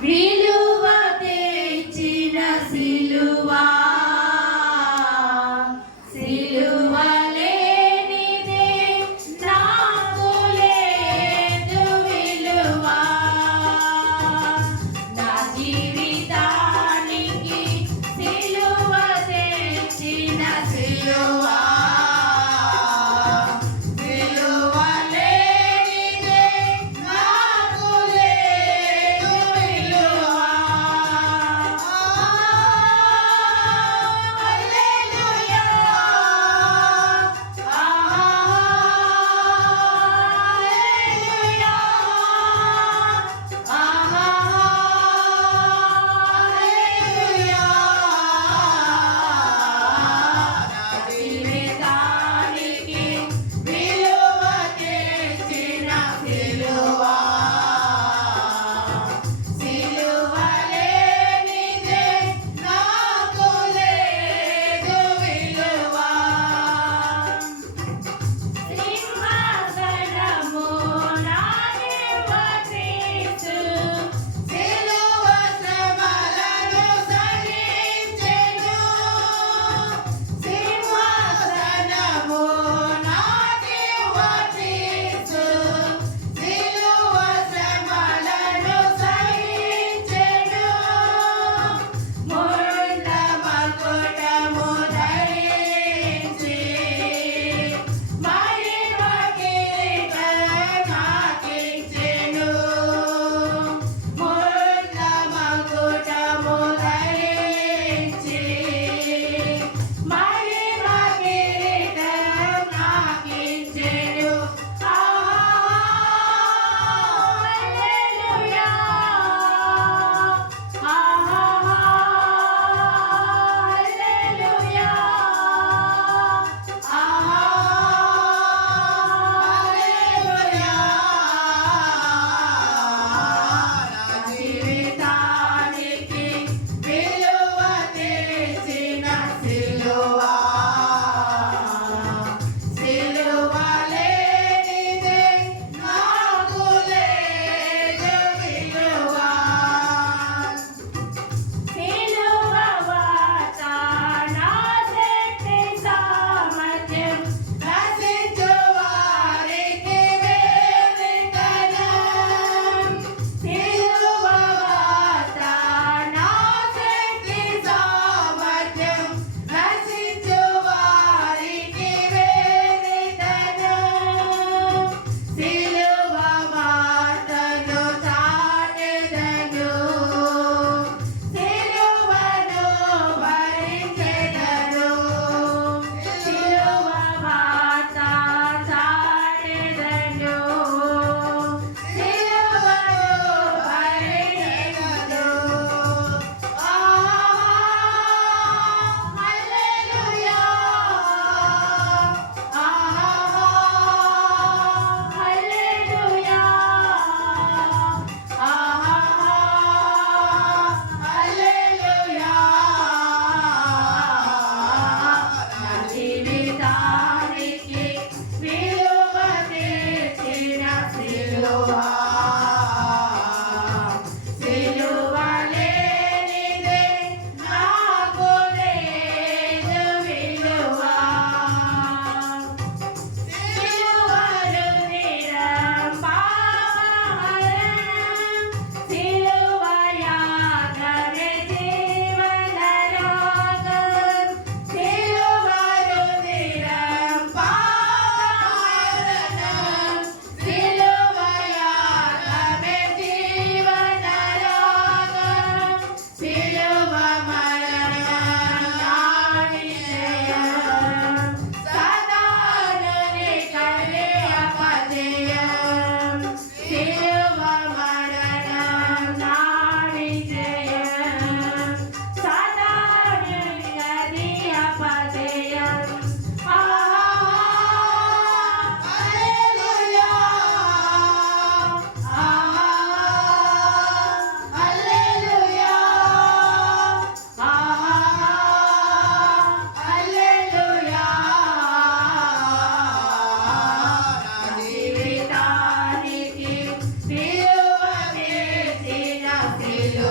విలువ తెచ్చిన సిలువా సిలువ లేనిదే నాకు లేదు విలువ నా జీవితానికి సిలువ తెచ్చిన సిలువా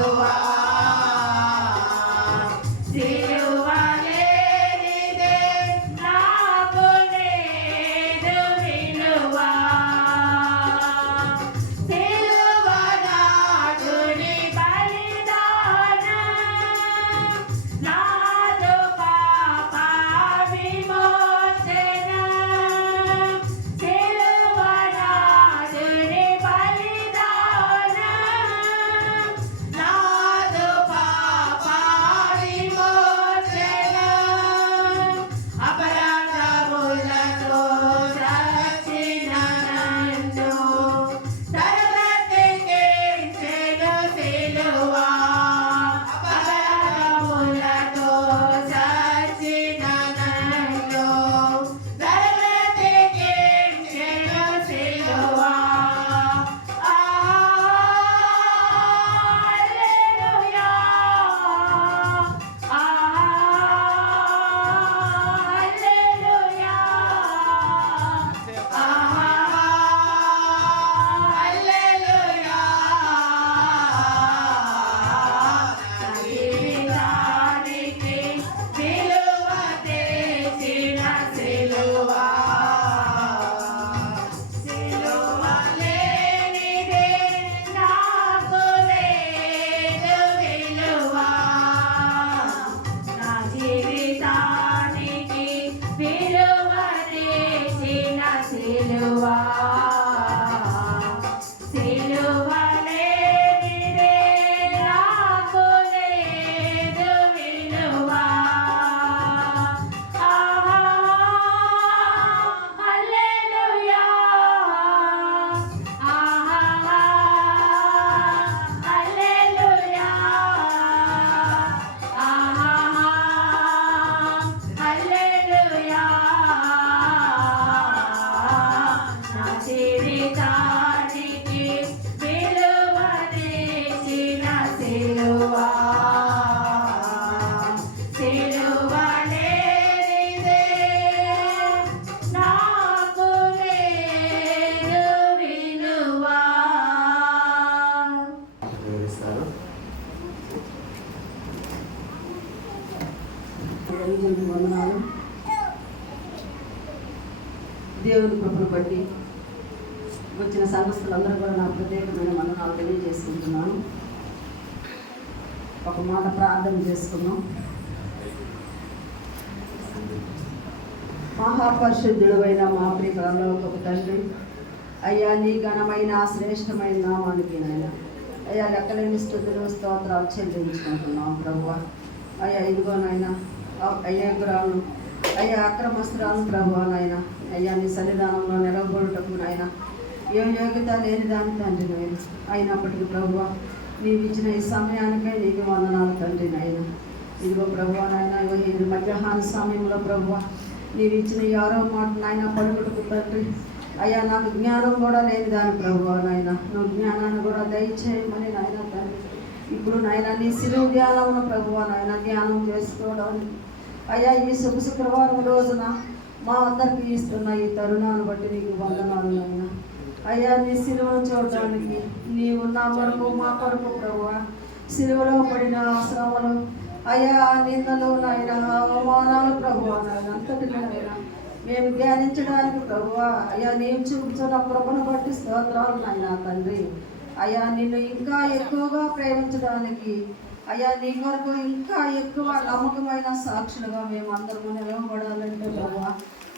సిలువా సిలువ లేనిదే నాకు లేదు విలువ సిలువ నాదుని బలిదానం నాదు పాప విమోచన సిలువ నాదుని బలిదానం నాదు పాప విమోచన అపరాధములతో రక్షిన నన్ను తరబ్రతికించెను సిలువ అపరాధములతో రక్షిన నన్ను తరబ్రతికించెను సిలువ హల్లెలూయా హల్లెలూయా హల్లెలూయా జీవితానికి విలువ తెచ్చిన సిలువ సిలువ లేనిదే నాకు లేదు విలువ నా జీవితానికి విలువ తెచ్చిన సిలువ సిలువ లేనిదే నాకు లేదు విలువ హల్లెలూయా హల్లెలూయా హల్లెలూయా నా జీవితానికి విలువ తెచ్చిన సిలువ సిలువ లేనిదే నాకు లేదు విలువ వివరిస్తారు. దేవునికి వందనాలు. దేవుని కృపను బట్టి వచ్చిన సంఘస్థులందరూ కూడా నా ప్రత్యేకమైన వందనాలు తెలియజేసుకుంటున్నాను. ఒక మాట ప్రార్థన చేసుకున్నాం. మహాపరిశుద్ధుడైన మా ప్రియ పరలోకపు తండ్రి, అయ్యా నీ ఘనమైన శ్రేష్టమైన నామానికి నాయన అయ్యా లెక్కలేని స్తుతులు స్తోత్రాలు చెల్లించుకుంటున్నాం ప్రభువా. అయ్యా ఇదిగో నాయన అయ్యాగ్రాలను అయ్యా అక్రమస్త్రాలను ప్రభువా నాయన అయ్యా నీ సన్నిధానంలో నిలబడుటకు నాయన ఏ యోగ్యత లేని దాని తండ్రి నాయన అయినప్పటికీ ప్రభువా నీవు ఇచ్చిన ఈ సమయానికై నీకు వందనాలు తండ్రి నాయన. ఇదిగో ప్రభువా నాయన ఈ మధ్యాహ్న సమయంలో ప్రభువా నీవు ఇచ్చిన ఈ 6వ మాట నాయన పలుకుటకు తండ్రి అయ్యా నాకు జ్ఞానం కూడా లేని దాని ప్రభువా నాయన నువ్వు జ్ఞానాన్ని కూడా దయచేయమని నాయన తండ్రి ఇప్పుడు నాయన నీ సిలువ ధ్యానమును ప్రభువా నాయన ధ్యానం చేసుకోవడానికి అయ్యా ఈ శుక్రవారం రోజున మా అందరికీ ఇస్తున్న ఈ తరుణాన్ని బట్టి నీకు వందనాలు నాయన. అయ్యా నీ సిలువను చూడడానికి నీవు నా కొరకు మా కొరకు ప్రభువా సిలువలో పడిన శ్రమలు అయ్యా నిందలు నాయన అవమానాలు ప్రభువా నాయన అంతటిలో నాయన మేము ధ్యానించడానికి ప్రభువా అయ్యా నీవు చూపుతున్న కృపను బట్టి స్తోత్రాలు నాయన తండ్రి. అయ్యా నిన్ను ఇంకా ఎక్కువగా ప్రేమించడానికి అయ్యా నీ కొరకు ఇంకా ఎక్కువ నమ్మకమైన సాక్షులుగా మేము అందరము నిలవబడాలంటే ప్రభువా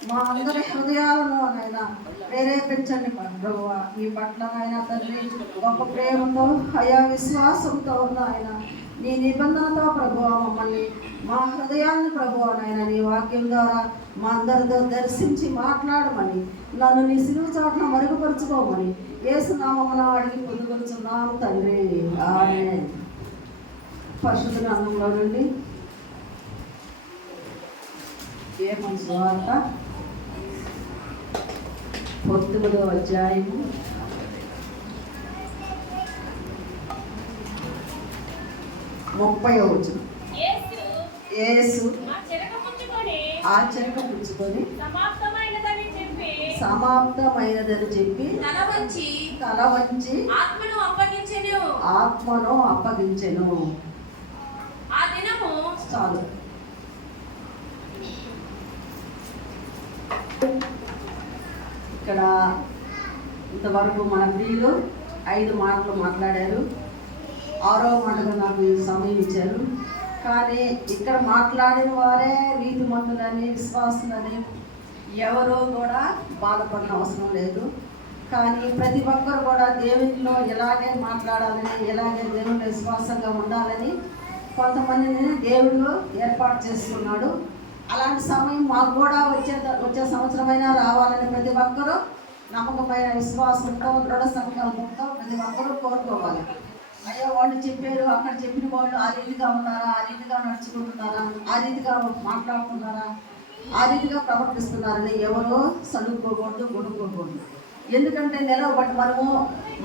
మా అందరి హృదయాలలోనైనా ప్రేరేపించండి ప్రభువా. ఈ పట్ల నాయన తండ్రి గొప్ప ప్రేమతో అయా విశ్వాసంతో నాయన నీ నిబంధనతో ప్రభువా మమ్మల్ని మా హృదయాన్ని ప్రభువా నాయన నీ వాక్యం ద్వారా మా అందరితో దర్శించి మాట్లాడమని నన్ను నీ సిలువ చాటున మరుగుపరుచుకోమని యేసు నామమున అడిగి పొందుకొచ్చున్నాము తండ్రి. ఆమేన్. పరిశుద్ధ గ్రంథంలో నుండి యోహాను సువార్త 19వ అధ్యాయము 30వ వచనం. యేసు ఆ చెరక పుచ్చుకొని సమాప్తమైనదని చెప్పి తల వంచి ఆత్మను అప్పగించెను. ఆత్మను అప్పగించెను. ఆ దినము చాలు. ఇక్కడ ఇంతవరకు మన ప్రియులు 5 మాటలు మాట్లాడారు. 6వ మాటగా నాకు ఈ సమయం ఇచ్చారు. కానీ ఇక్కడ మాట్లాడిన వారే నీతిమంతులని, విశ్వాసులని ఎవరు కూడా బాధపడిన అవసరం లేదు. కానీ ప్రతి ఒక్కరు కూడా దేవునిలో ఎలాగే మాట్లాడాలని, ఎలాగే దేవుని విశ్వాసంగా ఉండాలని కొంతమందిని దేవుడు ఏర్పాటు చేస్తున్నాడు. అలాంటి సమయం మాకు కూడా వచ్చే సంవత్సరమైనా రావాలని ప్రతి ఒక్కరూ నమ్మకమైన విశ్వాసంతో, దృఢ సంకల్పంతో ప్రతి ఒక్కరూ కోరుకోవాలి. అయ్యో వాళ్ళు చెప్పారు, అక్కడ చెప్పిన వాళ్ళు ఆ రీతిగా ఉన్నారా, ఆ రీతిగా నడుచుకుంటున్నారా, ఆ రీతిగా మాట్లాడుతున్నారా, ఆ రీతిగా ప్రవర్తిస్తున్నారని ఎవరో సడుక్కోకూడదు, గొడుక్కోకూడదు. ఎందుకంటే నిలవబట్టి మనము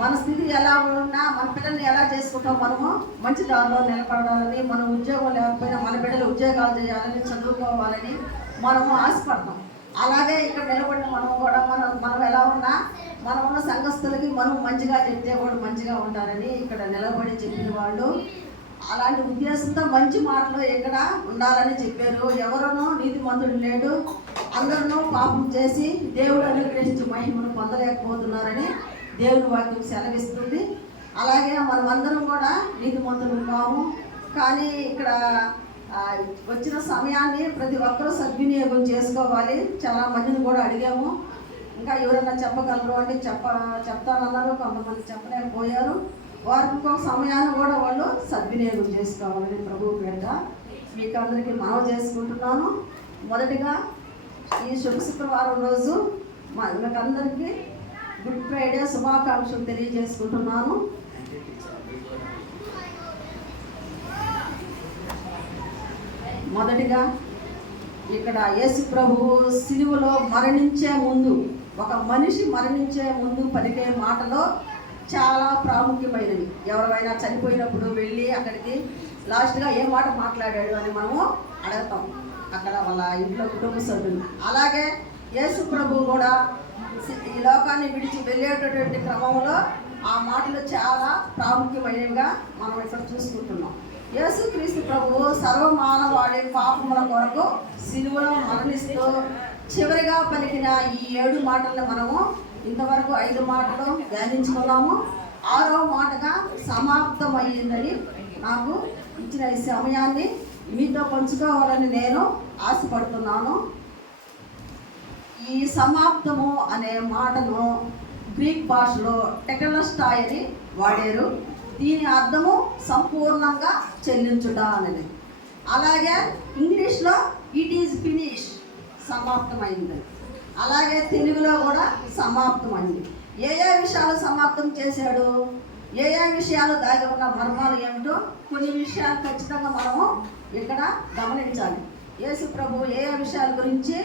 మన స్థితి ఎలా ఉన్నా, మన పిల్లల్ని ఎలా చేసుకుంటాం, మనము మంచి దారిలో నిలబడాలని, మన ఉద్యోగం లేకపోయినా మన బిడ్డలు ఉద్యోగాలు చేయాలని, చదువుకోవాలని మనము ఆశపడతాం. అలాగే ఇక్కడ నిలబడిన మనం కూడా మనం ఎలా ఉన్నా, మనం ఉన్న సంఘస్థులకి మనం మంచిగా చెప్తే కూడా మంచిగా ఉంటారని ఇక్కడ నిలబడి చెప్పిన వాళ్ళు అలాంటి ఉద్దేశంతో మంచి మాటలు ఇక్కడ ఉండాలని చెప్పారు. ఎవరునూ నీతిమంతుడు లేడు, అందరూ పాపం చేసి దేవుడు అనుగ్రహించి మహిమను పొందలేకపోతున్నారని దేవుని వాక్యం సెలవిస్తుంది. అలాగే మనమందరం కూడా నీతిమంతులు కాము. కానీ ఇక్కడ వచ్చిన సమయాన్ని ప్రతి ఒక్కరూ సద్వినియోగం చేసుకోవాలి. చాలా మందిని కూడా అడిగాము, ఇంకా ఎవరైనా చెప్పగలరు అంటే చెప్తానన్నారు. కొంతమంది చెప్పలేకపోయారు. వారికి ఇంకొక సమయాన్ని కూడా వాళ్ళు సద్వినియోగం చేసుకోవాలని ప్రభువు పేరిట మీకు అందరికీ మనవి చేసుకుంటున్నాను. మొదటిగా ఈ శుక్రవారం రోజు మీకు అందరికీ గుడ్ ఫ్రైడే శుభాకాంక్షలు తెలియజేసుకుంటున్నాను. మొదటిగా ఇక్కడ యేసు ప్రభువు సిలువలో మరణించే ముందు, ఒక మనిషి మరణించే ముందు పలికే మాటలో చాలా ప్రాముఖ్యమైనవి. ఎవరైనా చనిపోయినప్పుడు వెళ్ళి అక్కడికి లాస్ట్గా ఏ మాట మాట్లాడాడు అని మనము అడుగుతాం అక్కడ వాళ్ళ ఇంట్లో కుటుంబ సభ్యులు. అలాగే యేసు ప్రభువు కూడా ఈ లోకాన్ని విడిచి వెళ్ళేటటువంటి క్రమంలో ఆ మాటలు చాలా ప్రాముఖ్యమైనవిగా మనం ఇక్కడ చూసుకుంటున్నాం. యేసుక్రీస్తు ప్రభువు సర్వమానవాళి పాపముల కొరకు సిలువలో మరణిస్తూ చివరిగా పలికిన ఈ 7 మాటలను మనము ఇంతవరకు 5 మాటలు ధ్యానించుకున్నాము. 6వ మాటగా సమాప్తం అయ్యిందని నాకు ఇచ్చిన ఈ సమయాన్ని మీతో పంచుకోవాలని నేను ఆశపడుతున్నాను. ఈ సమాప్తము అనే మాటను గ్రీక్ భాషలో టెటెలస్టాయ్ అని వాడారు. దీని అర్థము సంపూర్ణంగా చెల్లించుట అనేది. అలాగే ఇంగ్లీష్లో ఇట్ ఈజ్ ఫినిష్, సమాప్తమైంది. అలాగే తెలుగులో కూడా సమాప్తమైంది. ఏ విషయాలు సమాప్తం చేశాడు, ఏ విషయాలు దాగి ఉన్న మర్మాలు ఏమిటో కొన్ని విషయాలు ఖచ్చితంగా మనము ఇక్కడ గమనించాలి. యేసు ప్రభు ఏ విషయాల గురించి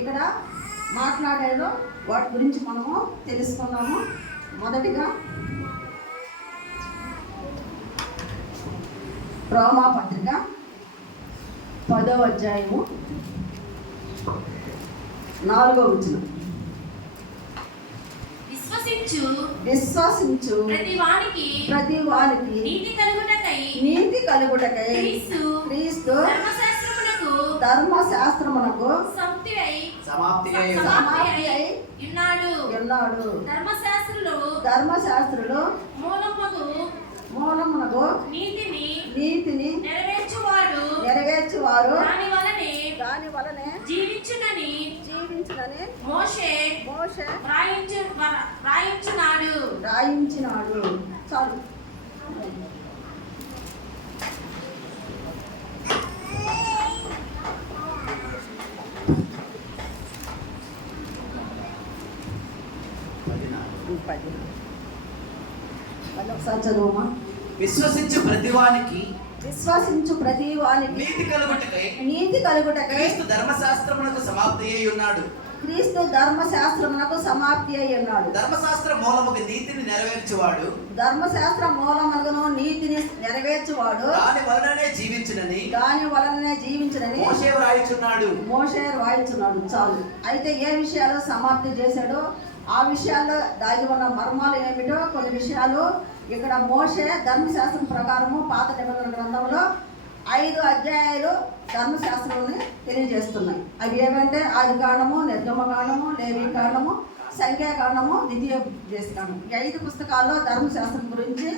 ఇక్కడ మాట్లాడారో వాటి గురించి మనము తెలుసుకున్నాము. మొదటిగా రోమా పత్రిక 10వ అధ్యాయము 4వ వచనం. విశ్వసించు ప్రతి వానికి నీతి కలుగుటకై క్రీస్తు ధర్మశాస్త్రమునకు సమాప్తి అయి ఉన్నాడు. ధర్మశాస్త్రులు మూలమునకు నీతిని నెరవేర్చువారు దాని వలనే జీవించునని మోషే రాయించినాడు. చాలు. ఒకసారి చదువుమా. విశ్వసించు ప్రతివానికి నీతి కలుగుటకై క్రీస్తు ధర్మశాస్త్రమునకు సమాప్తి అయి ఉన్నాడు. ధర్మశాస్త్ర మూలముగా నీతిని నెరవేర్చువాడు. దాని వలననే జీవించునని మోషే రాయించున్నాడు. చాలు. అయితే ఏ విషయాలు సమాప్తి చేశాడో ఆ విషయాల్లో దాగి ఉన్న మర్మాలు ఏమిటో కొన్ని విషయాలు ఇక్కడ మోషే ధర్మశాస్త్రం ప్రకారము పాత నిబంధన గ్రంథంలో 5 అధ్యాయాలు ధర్మశాస్త్రాన్ని తెలియజేస్తున్నాయి. అవి ఏమంటే ఆదికాండము, నిర్గమకాండము, లేవీకాండము, సంఖ్యాకాండము, ద్వితీయోపదేశకాండం. ఈ 5 పుస్తకాల్లో ధర్మశాస్త్రం గురించి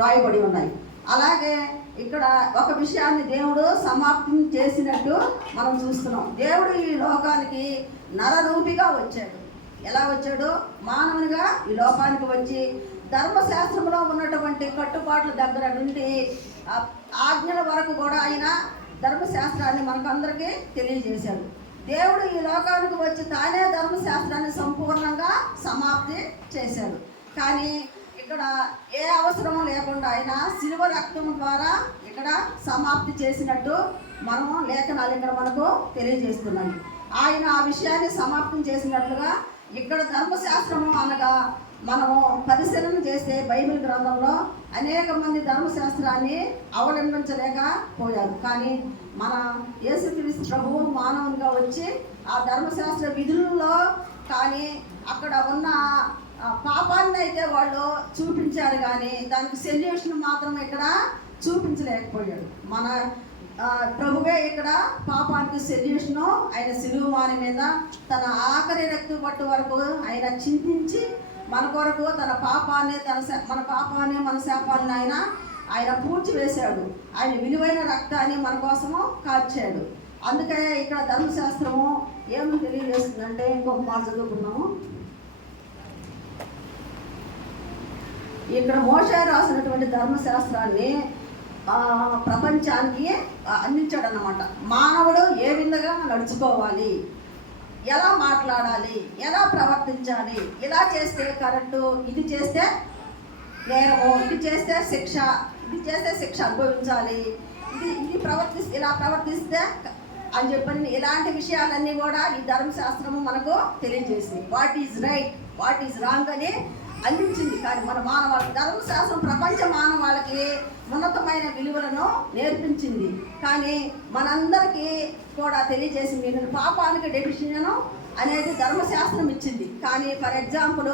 రాయబడి ఉన్నాయి. అలాగే ఇక్కడ ఒక విషయాన్ని దేవుడు సమాప్తం చేసినట్టు మనం చూస్తున్నాం. దేవుడు ఈ లోకానికి నరరూపిగా వచ్చాడు. ఎలా వచ్చాడు? మానవునిగా ఈ లోకానికి వచ్చి ధర్మశాస్త్రంలో ఉన్నటువంటి కట్టుబాట్ల దగ్గర నుండి ఆజ్ఞల వరకు కూడా ఆయన ధర్మశాస్త్రాన్ని మనకందరికీ తెలియజేశాడు. దేవుడు ఈ లోకానికి వచ్చి తానే ధర్మశాస్త్రాన్ని సంపూర్ణంగా సమాప్తి చేశాడు. కానీ ఇక్కడ ఏ అవసరం లేకుండా ఆయన శిలువ రక్తం ద్వారా ఇక్కడ సమాప్తి చేసినట్టు మనము లేఖనాలు ఇక్కడ మనకు తెలియజేస్తున్నాయి. ఆయన ఆ విషయాన్ని సమాప్తం చేసినట్లుగా ఇక్కడ ధర్మశాస్త్రము అనగా మనము పరిశీలన చేస్తే బైబిల్ గ్రంథంలో అనేక మంది ధర్మశాస్త్రాన్ని అవలంబించలేకపోయారు. కానీ మన యేసుక్రీస్తు ప్రభువు మానవునిగా వచ్చి ఆ ధర్మశాస్త్ర విధుల్లో కానీ అక్కడ ఉన్న పాపాన్ని అయితే వాళ్ళు చూపించారు, కానీ దానికి సొల్యూషన్ మాత్రం ఇక్కడ చూపించలేకపోయాడు. మన ప్రభువే ఇక్కడ పాపానికి సొల్యూషను ఆయన సిలువ మారి మీద తన ఆఖరి రక్తు పట్టు వరకు ఆయన చింతించి మన కొరకు తన పాపాన్ని మన పాపాన్ని మన శాపాన్ని ఆయన పూడ్చి వేశాడు. ఆయన విలువైన రక్తాన్ని మన కోసము కార్చాడు. అందుకే ఇక్కడ ధర్మశాస్త్రము ఏమని తెలియజేస్తుందంటే ఇంకొక మాట చదువుకున్నాము. ఇక్కడ మోషే రాసినటువంటి ధర్మశాస్త్రాన్ని ప్రపంచానికి అందించాడు అన్నమాట. మానవుడు ఏ విధంగా నడుచుకోవాలి, ఎలా మాట్లాడాలి, ఎలా ప్రవర్తించాలి, ఇలా చేస్తే కరెక్టు, ఇది చేస్తే నేరము, ఇది చేస్తే శిక్ష అనుభవించాలి, ఇది ఇలా ప్రవర్తిస్తే అని చెప్పని ఇలాంటి విషయాలన్నీ కూడా ఈ ధర్మశాస్త్రము మనకు తెలియజేసింది. What is right, what is wrong అని అందించింది. కానీ మన మానవాళి ధర్మశాస్త్రం ప్రపంచ మానవాళికి ఉన్నతమైన విలువలను నేర్పించింది. కానీ మనందరికీ కూడా తెలియజేసింది పాపానికి డెఫినిషన్ అనేది ధర్మశాస్త్రం ఇచ్చింది. కానీ ఫర్ ఎగ్జాంపుల్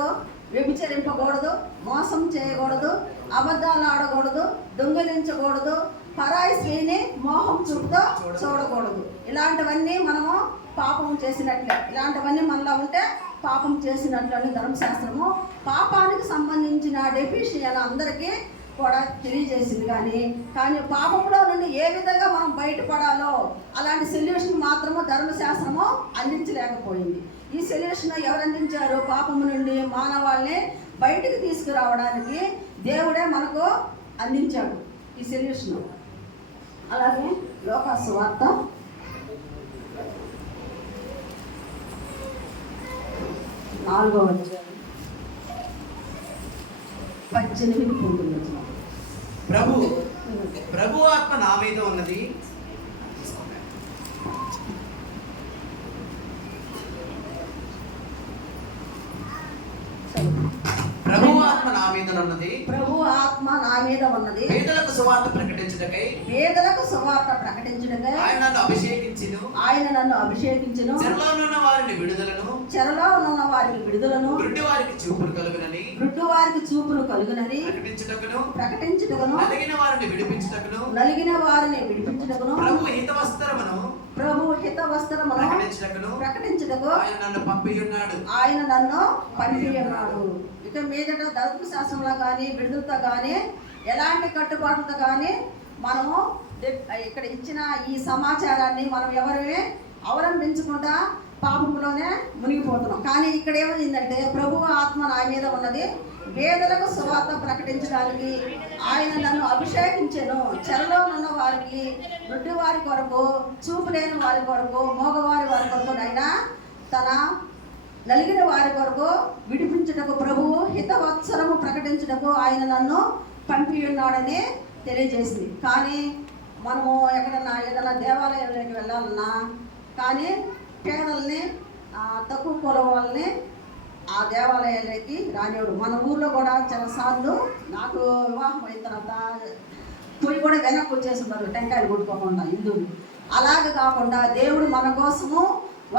వ్యభిచరింపకూడదు, మోసం చేయకూడదు, అబద్ధాలు ఆడకూడదు, దొంగిలించకూడదు, పరాయి స్త్రీని మోహం చూపుతో చూడకూడదు. ఇలాంటివన్నీ మనము పాపం చేసినట్లే. ఇలాంటివన్నీ మనలో ఉంటే పాపం చేసినట్లు అని ధర్మశాస్త్రము పాపానికి సంబంధించిన డెఫినిషన్ అందరికీ కూడా తెలియజేసింది. కానీ పాపంలో నుండి ఏ విధంగా మనం బయటపడాలో అలాంటి సొల్యూషన్ మాత్రము ధర్మశాస్త్రము అందించలేకపోయింది. ఈ సొల్యూషన్ ఎవరు అందించారు? పాపము నుండి మానవాళ్ళని బయటికి తీసుకురావడానికి దేవుడే మనకు అందించాడు ఈ సొల్యూషన్. అలాగే లోకాసు సువార్త 4వ అధ్యాయం 18 ఉంటుంది. ప్రభు ఆత్మ నా మీద ఉన్నది, ప్రభు ఆత్మ నా మీద ఉన్నది, ప్రభు ఆత్మ నా మీద ఉన్నది, పేదలకు సువార్త ప్రకటించుటకై ఆయన నన్ను అభిషేకించును, చెరలో ఉన్న వారికి విడుదలను, గుడ్డి వారికి చూపులు కలుగునని ప్రకటించుటకును, నలిగిన వారిని విడిపించుటకును, ప్రభు హిత వస్త్రమును ప్రకటించుటకు ఆయన నన్ను పంపి ఉన్నాడు. ఇక మీదట ధర్మశాస్త్రంలో కానీ విడుదలతో కానీ ఎలాంటి కట్టుబాట్లతో కానీ మనము ఇక్కడ ఇచ్చిన ఈ సమాచారాన్ని మనం ఎవరిని అవలంబించకుండా పాపంలోనే మునిగిపోతున్నాం. కానీ ఇక్కడ ఏమైందంటే ప్రభువు ఆత్మ నా మీద ఉన్నది, పేదలకు సువార్త ప్రకటించడానికి ఆయన నన్ను అభిషేకించెను, చెరలో ఉన్న వారికి, గుడ్డి వారి కొరకు, చూపు లేని వారి కొరకు, మోగవారి వారి కొరకు, ఆయన తన నలిగిన వారి కొరకు విడిపించుటకు, ప్రభువు హితవత్సరము ప్రకటించుటకు ఆయన నన్ను పంపి ఉన్నాడని తెలియజేసింది. కానీ మనము ఎక్కడన్నా ఏదైనా దేవాలయంలోకి వెళ్ళాలన్నా కానీ పేదల్ని, తక్కువ కులం వాళ్ళని ఆ దేవాలయాలకి రానివాడు. మన ఊర్లో కూడా చాలాసార్లు నాకు వివాహం అయిన తర్వాత పోయి కూడా వెనక్కి వచ్చేస్తున్నారు టెంకాయలు కొట్టుకోకుండా హిందువులు. అలాగే కాకుండా దేవుడు మన కోసము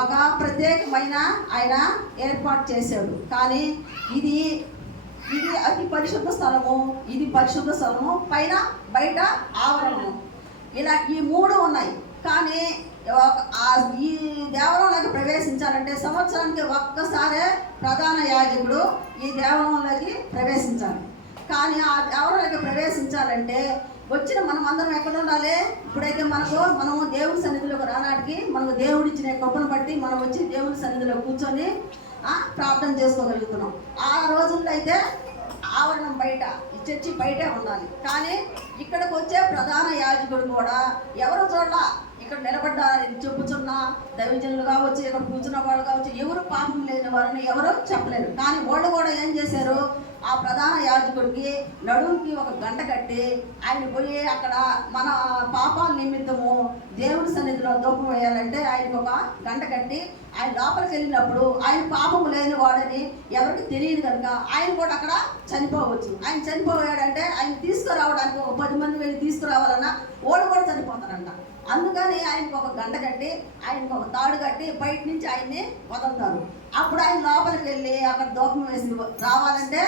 ఒక ప్రత్యేకమైన ఆయన ఏర్పాటు చేశాడు. కానీ ఇది ఇది అతి పరిశుద్ధ స్థలము, ఇది పరిశుద్ధ స్థలము, పైన బయట ఆవరణము, ఇలా ఈ 3 ఉన్నాయి. కానీ ఈ దేవాలయంలోకి ప్రవేశించాలంటే సంవత్సరానికి ఒక్కసారే ప్రధాన యాజకుడు ఈ దేవాలయంలోకి ప్రవేశించాలి. కానీ ఆ దేవాలయంలోకి ప్రవేశించాలంటే వచ్చిన మనం అందరం ఎక్కడ ఉండాలి? ఇప్పుడైతే మనము దేవుడి సన్నిధిలోకి రానాటికి మనకు దేవుడిచ్చిన కృపను బట్టి మనం వచ్చి దేవుడి సన్నిధిలో కూర్చొని ప్రార్థన చేసుకోగలుగుతున్నాం. ఆ రోజుల్లో అయితే ఆవరణం బయట, చర్చి బయటే ఉండాలి. కానీ ఇక్కడికి వచ్చే ప్రధాన యాజకుడు కూడా ఎవరు చూడాల, ఇక్కడ నిలబడ్డారని చెప్పుచున్న దైవజనులు కావచ్చు, ఇక్కడ కూర్చున్న వాళ్ళు కావచ్చు, ఎవరు పాపం లేని వారిని ఎవరు చెప్పలేరు. కానీ వాళ్ళు కూడా ఏం చేశారు? ఆ ప్రధాన యాజకుడికి నడుముకి ఒక గంట కట్టి ఆయన పోయి అక్కడ మన పాపాల నిమిత్తము దేవుడి సన్నిధిలో ధూపం వేయాలంటే ఆయనకు ఒక గంట కట్టి ఆయన లోపలికి వెళ్ళినప్పుడు ఆయన పాపము లేని వాడని ఎవరికి తెలియదు కనుక ఆయన కూడా అక్కడ చనిపోవచ్చు. ఆయన చనిపోయాడంటే ఆయన తీసుకురావడానికి ఒక 10 మంది వెళ్ళి తీసుకురావాలన్నా వాళ్ళు కూడా చనిపోతారంట. అందుకని ఆయనకు ఒక గంట కట్టి ఆయనకు ఒక తాడు కట్టి బయట నుంచి ఆయన్ని వదులుతారు. అప్పుడు ఆయన లోపలికి వెళ్ళి అక్కడ ధూపం వేసి రావాలంటే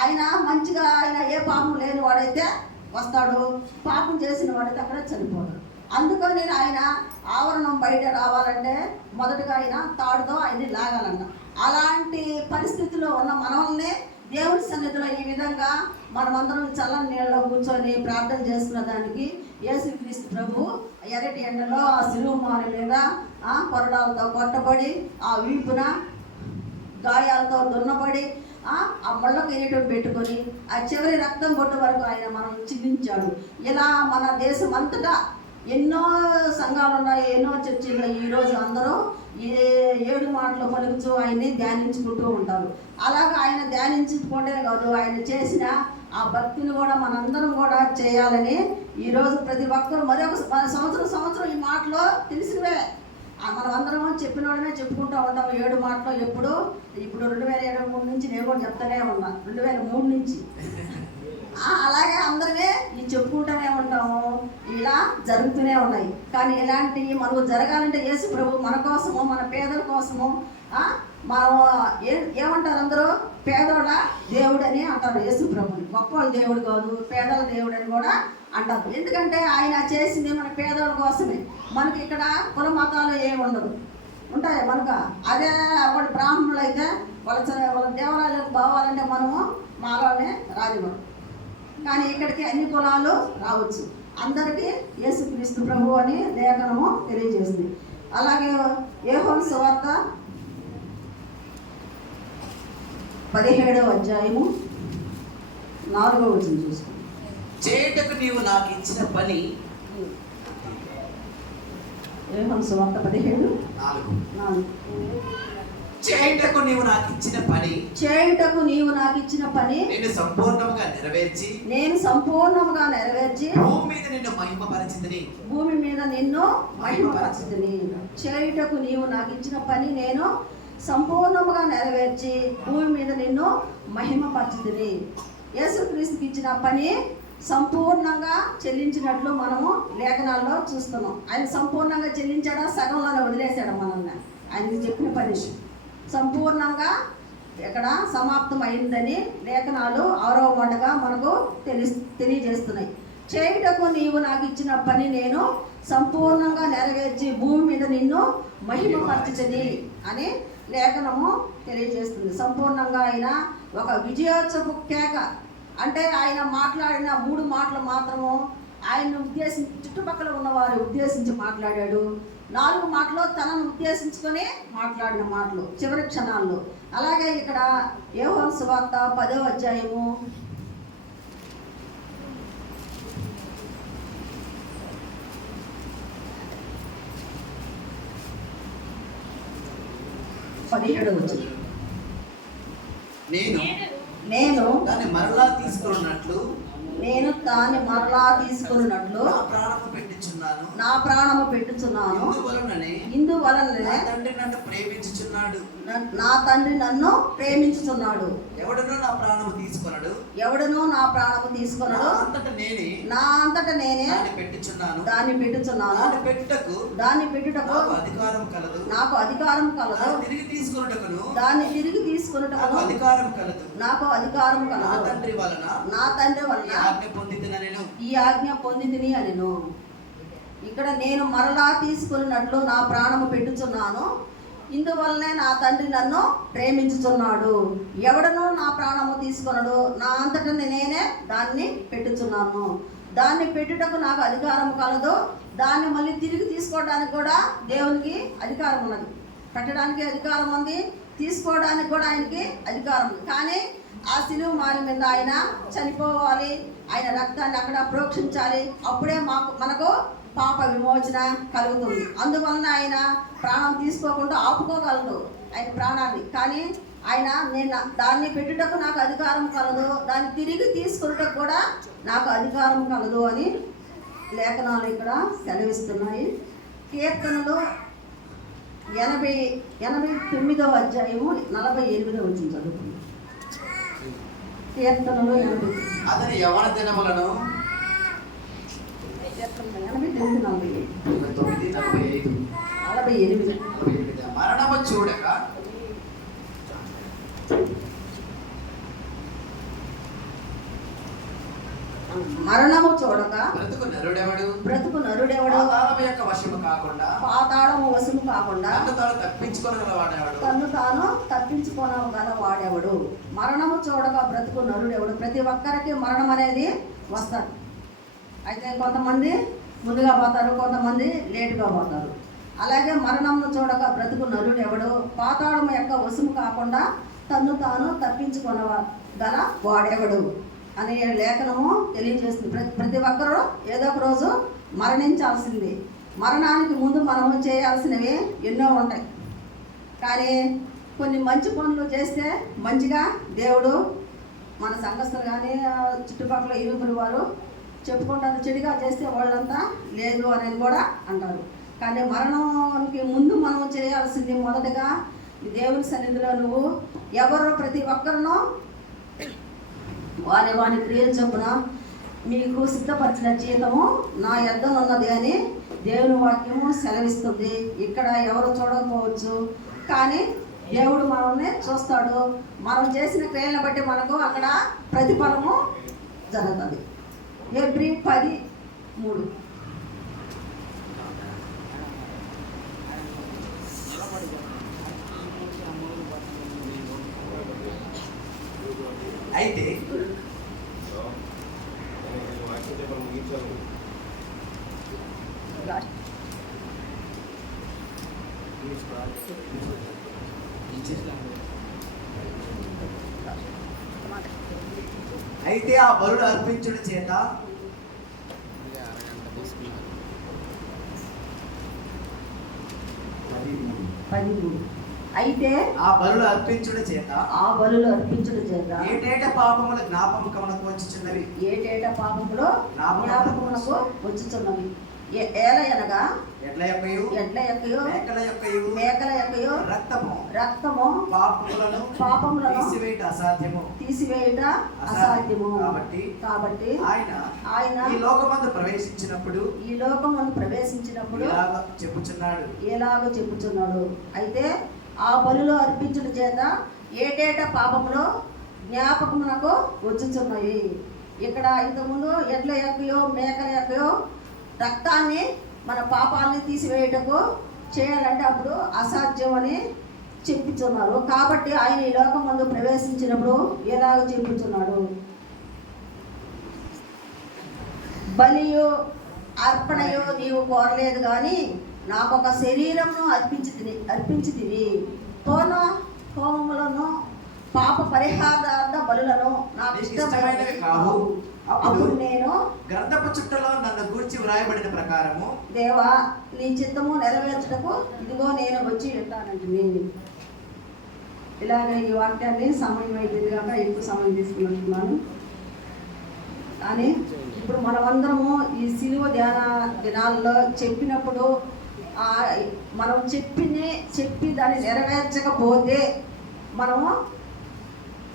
ఆయన మంచిగా, ఆయన ఏ పాపం లేని వాడైతే వస్తాడు, పాపం చేసిన వాడైతే అక్కడ చనిపోతాడు. అందుకని ఆయన ఆవరణం బయట రావాలంటే మొదటగా ఆయన తాడుతో ఆయన్ని లాగాలంట. అలాంటి పరిస్థితిలో ఉన్న మనల్ని దేవుడి సన్నిధిలో ఈ విధంగా మనమందరం చల్లని నీళ్ళలో కూర్చొని ప్రార్థన చేసుకున్న దానికి యేసుక్రీస్తు ప్రభు ఎర్రటి ఎండలో ఆ సిలువ మాన మీద కొరడాలతో కొట్టబడి, ఆ వీపున గాయాలతో దున్నబడి, ఆ ముళ్ళ కిరీటం పెట్టుకొని ఆ చివరి రక్తం బొట్టు వరకు ఆయన మనం చిందించాడు. ఇలా మన దేశం అంతటా ఎన్నో సంఘాలు ఉన్నాయి, ఎన్నో చర్చిలు. ఈరోజు అందరూ 7 మాటలు పలుకుతూ ఆయన్ని ధ్యానించుకుంటూ ఉంటారు. అలాగా ఆయన ధ్యానించుకుంటే కాదు, ఆయన చేసిన ఆ భక్తిని కూడా మనందరం కూడా చేయాలని ఈరోజు ప్రతి ఒక్కరు మరొక సంవత్సరం ఈ మాటలో తెలిసినవే మనం అందరం చెప్పినోడనే చెప్పుకుంటూ ఉంటాము. 7 మాటలు ఇప్పుడు 2023 నుంచి నేను కూడా చెప్తానే ఉన్నా, 2003 నుంచి అలాగే అందరమే ఈ చెప్పుకుంటూనే ఉంటాము. ఇలా జరుగుతూనే ఉన్నాయి. కానీ ఇలాంటివి మనకు జరగాలంటే యేసు ప్రభు మన కోసము, మన పేదల కోసము మనం ఏమంటారు? అందరూ పేదోడ దేవుడు అని అంటారు యేసు ప్రభుని. గొప్పవాళ్ళ దేవుడు కాదు, పేదల దేవుడు అని కూడా అంటారు. ఎందుకంటే ఆయన చేసింది మన పేదల కోసమే. మనకి ఇక్కడ కుల మతాలు ఏమి ఉండదు, ఉంటాయి మనకు. అదే ఒకటి బ్రాహ్మణులు అయితే వాళ్ళ దేవాలయాలకు పోవాలంటే మనము మాలోనే రానివ్వరు. కానీ ఇక్కడికి అన్ని కులాలు రావచ్చు. అందరికీ యేసుక్రీస్తు ప్రభు అని లేఖనము తెలియజేస్తుంది. అలాగే యోహాను సువార్త 17వ అధ్యాయము 4వ వచనం చూసుకోండి. చేయటకు నీవు నాకు ఇచ్చిన పని. యోహాను సువార్త 17:4. చేయుటకు నీవు నాకు ఇచ్చిన పని, చేయుటకు నీవు నాకు ఇచ్చిన పని నేను సంపూర్ణంగా నెరవేర్చి భూమి మీద నిన్ను మహిమపరచితిని. చేయుటకు నీవు నాకు ఇచ్చిన పని నేను సంపూర్ణముగా నెరవేర్చి భూమి మీద నిన్ను మహిమపరచితిని. యేసుక్రీస్తుకి ఇచ్చిన పని సంపూర్ణంగా చెల్లించినట్లు మనము లేఖనాల్లో చూస్తున్నాం. ఆయన సంపూర్ణంగా చెల్లించాడా, సగంలోనే వదిలేశాడు మనల్ని. ఆయనకి చెప్పిన పని సంపూర్ణంగా ఇక్కడ సమాప్తం అయిందని లేఖనాలు 6వ మాటగా మనకు తెలియజేస్తున్నాయి. చేయుటకు నీవు నాకు ఇచ్చిన పని నేను సంపూర్ణంగా నెరవేర్చి భూమి మీద నిన్ను మహిమపరచితిని అని లేఖనము తెలియజేస్తుంది. సంపూర్ణంగా ఆయన ఒక విజయోత్సవ కేక అంటే ఆయన మాట్లాడిన 3 మాటలు మాత్రము ఆయన ఉద్దేశించి చుట్టుపక్కల ఉన్నవారు ఉద్దేశించి మాట్లాడాడు. 4 మాటలు తనను ఉద్దేశించుకొని మాట్లాడిన మాటలు చివరి క్షణాల్లో. అలాగే ఇక్కడ యోహాను సువార్త 10వ అధ్యాయము 17వ వచనం. నేను దాన్ని మరలా తీసుకున్నట్లు నేను దాన్ని మరలా తీసుకున్నట్లు నా ప్రాణము పెట్టుచున్నాను. నా ప్రాణము పెట్టుచున్నాను. ఇందువలనే నా తండ్రి నన్ను ప్రేమించుచున్నాడు. నా తండ్రి నన్ను ప్రేమించుచున్నాడు. ఎవడునూ నా ప్రాణము తీసుకొనడు. ఎవడునూ నా ప్రాణము తీసుకొనడు. నా అంతట నేనే దాన్ని పెట్టుచున్నాను. దాన్ని పెట్టుటకు నాకు అధికారం కలదు. తిరిగి తీసుకొనుటకును దాన్ని తిరిగి తీసుకొనుటకును నాకు అధికారం కలదు. నా తండ్రి వలన ఈ ఆజ్ఞ పొందితిని అనెను. ఇక్కడ నేను మరలా తీసుకున్నట్లు నా ప్రాణము పెట్టుచున్నాను. ఇందువల్లనే నా తండ్రి నన్ను ప్రేమించుచున్నాడు. ఎవడనూ నా ప్రాణము తీసుకొనడు. నా అంతట నేనే దాన్ని పెట్టుచున్నాను. దాన్ని పెట్టుటకు నాకు అధికారం కలదు. దాన్ని మళ్ళీ తిరిగి తీసుకోవడానికి కూడా దేవునికి అధికారం ఉన్నది. పెట్టడానికి అధికారం ఉంది, తీసుకోవడానికి కూడా ఆయనకి అధికారం ఉంది. కానీ ఆ శిలువ మాలి మీద ఆయన చనిపోవాలి, ఆయన రక్తాన్ని అక్కడ ప్రోక్షించాలి. అప్పుడే మనకు పాప విమోచన కలుగుతుంది. అందువలన ఆయన ప్రాణం తీసుకోకుండా ఆపుకోగలడు ఆయన ప్రాణాన్ని. కానీ ఆయన నేను దాన్ని పెట్టుటకు నాకు అధికారం కలదు, దాన్ని తిరిగి తీసుకున్నటకు కూడా నాకు అధికారం కలదు అని లేఖనాలు ఇక్కడ సెలవిస్తున్నాయి. కీర్తనలు 89వ అధ్యాయము 48వ వచనం చదువుతుంది. కీర్తనలు 80 అతని యవన దినములను 48 మరణము చూడక బ్రతుకు నరుడెవడు పాతాళము యొక్క వశము కాకుండా తన్ను తాను తప్పించుకోగలవాడెవడు. మరణము చూడక బ్రతుకు నరుడెవడు. ప్రతి ఒక్కరికి మరణం అనేది వస్తాడు. అయితే కొంతమంది ముందుగా పోతారు, కొంతమంది లేటుగా పోతారు. అలాగే మరణంను చూడక బ్రతుకు నరుడు ఎవడు, పాతాళము యొక్క వశము కాకుండా తన్ను తాను తప్పించుకొనగల వాడెవడు అనే లేఖనము తెలియజేస్తుంది. ప్రతి ఒక్కరూ ఏదో ఒక రోజు మరణించాల్సింది. మరణానికి ముందు మనము చేయాల్సినవి ఎన్నో ఉంటాయి. కానీ కొన్ని మంచి పనులు చేస్తే మంచిగా దేవుడు మన సంఘస్థులు కానీ చుట్టుపక్కల ఇరువురు వారు చెప్పుకుంటారు. చెడుగా చేస్తే వాళ్ళంతా లేదు అనేది కూడా అంటారు. కానీ మరణానికి ముందు మనం చేయాల్సింది మొదటగా దేవుని సన్నిధిలో నువ్వు ఎవరు ప్రతి ఒక్కరినో వాని క్రియలు చొప్పున మీకు సిద్ధపరిచిన జీతము నా యొద్దనున్నది అని దేవుని వాక్యము సెలవిస్తుంది. ఇక్కడ ఎవరు చూడకపోవచ్చు, కానీ దేవుడు మనల్ని చూస్తాడు. మనం చేసిన క్రియలను బట్టి మనకు అక్కడ ప్రతిఫలము జరుగుతుంది. Hebrew 10:3 అయితే అయితే ఆ బలుడు అర్పించుడి చేత అయితే ఆ బలులు అర్పించుడి చేత ఏటేట పాపముల జ్ఞాపకమునకు వచ్చుచున్నవి ఏలయనగా ఎడ్ల యొక్కయు మేకల యొక్కయు రక్తము పాపములను తీసివేయుట అసాధ్యము. కాబట్టి ఆయన ఈ లోకమందు ప్రవేశించినప్పుడు ఎలాగో చెప్పుచున్నాడు. అయితే ఆ బలులో అర్పించుట చేత ఏటేట పాపములో జ్ఞాపకమునకు వచ్చుచున్నాయి. ఇక్కడ ఇంతకుముందు ఎడ్ల యొక్కయో మేకల యొక్కయో రక్తాన్ని మన పాపాలని తీసివేయటకు చేయాలంటే అప్పుడు అసాధ్యం అని చెప్పుచున్నారు. కాబట్టి ఆయన ఈ లోకం ముందు ప్రవేశించినప్పుడు ఎలాగో చెప్పుచున్నాడు. బలియో అర్పణయో నీవు కోరలేదు, కానీ నాకు ఒక శరీరంను అర్పించితివి. పూర్ణ హోమములను పాప పరిహారార్థ బలులను నాకు ఇష్టమైనవి కావు. అప్పుడు నేను గ్రంథపు చుట్టలో నన్ను గూర్చి వ్రాయబడిన ప్రకారము దేవా నీ చిత్తము నెరవేర్చుటకు ఇదిగో నేను వచ్చి ఉంటానంటే ఇలాగ ఈ వాక్యాన్ని సమయం అయిపోయింది కాక ఎక్కువ సమయం తీసుకున్నట్టున్నాను. కానీ ఇప్పుడు మనమందరము ఈ సిలువ ధ్యాన దినాల్లో చెప్పినప్పుడు మనం చెప్పి దాన్ని నెరవేర్చకపోతే మనము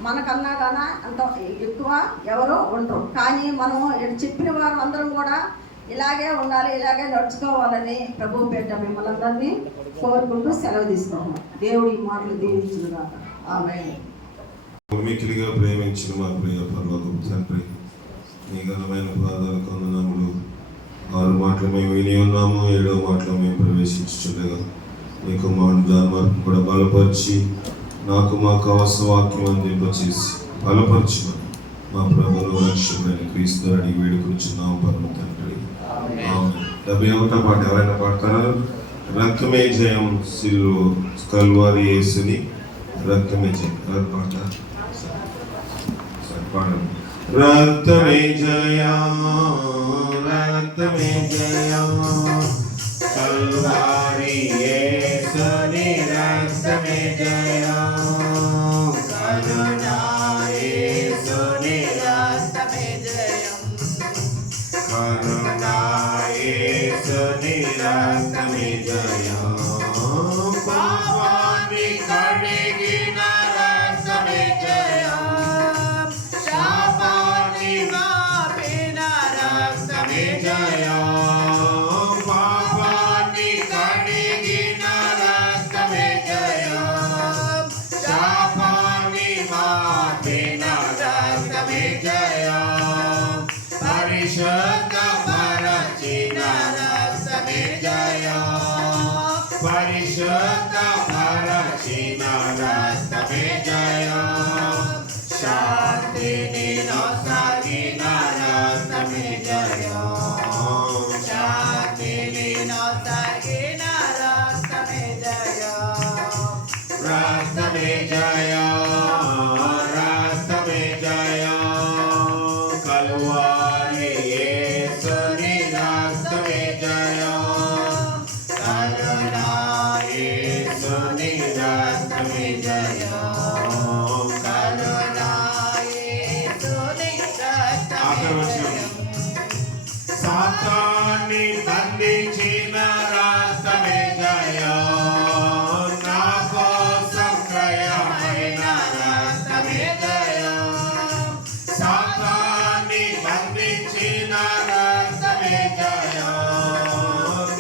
మనకన్నా కానీ అంత ఎక్కువ ఎవరో ఉండరు. కానీ మనము చెప్పిన వారు అందరం కూడా ఇలాగే ఉండాలి, ఇలాగే నడుచుకోవాలని ప్రభు పేట మిమ్మల్ని అందరినీ కోరుకుంటూ సెలవు తీసుకుంటాం. దేవుడి మాటలు దీవించుగాక. ఆమేన్. మిక్కిలిగా ప్రేమించిన మా ప్రియ పరలోకపు తండ్రి, నీ ఘనమైన పాదాలకు వందనములు. 6 మాటలు మేము విని ఉన్నాము, 7వ మాటలో మేము ప్రవేశించుండగా నీ కుమారుడు జాన్ మార్కు కూడా బలపరిచి నాకు మాకు అవసర వాక్యం అందింపచేసి బలపరచమని మా ప్రభువు రక్షకుడైన క్రీస్తు అడిగి వేడుకొచ్చున్నాము పరమ తండ్రి. ఆమేన్. 71వ పాట ఎవరైనా పాడతారా? రక్తమే జయం సిలువ కల్వారి యేసుని రక్తమే జయం. అది పాట రక్తమే జయ రక్తమే జయ కల్వారి యేసుని రక్తమే జయ కరుణా యేసుని రక్తమే జయ కరుణా యేసుని రక్తమే జయ పాపాన్ని కడిగిన రక్తమే జయ శాపాన్ని మాపిన రక్తమే జయ పాపాన్ని కడిగిన రక్తమే జయ శాపాన్ని మాపిన రక్తమే జయ పరిశుద్ధ పరచిన రక్తమే జయ పరిశుద్ధ పరచిన రక్తమే జయ శాంతిని నొసగిన రక్తమే జయ శాంతిని నొసగిన రక్తమే జయ రక్తమే జయ రక్తమే జయ కల్వారి యేసుని రక్తమే జయ కరుణా యేసుని రక్తమే జయ కరుణా యేసుని రక్తమే జయ సాతాన్ని బంధించిన రక్తమే జయ నా కోసం క్రయమైన రక్తమే జయ సాతాన్ని బంధించిన రక్తమే జయ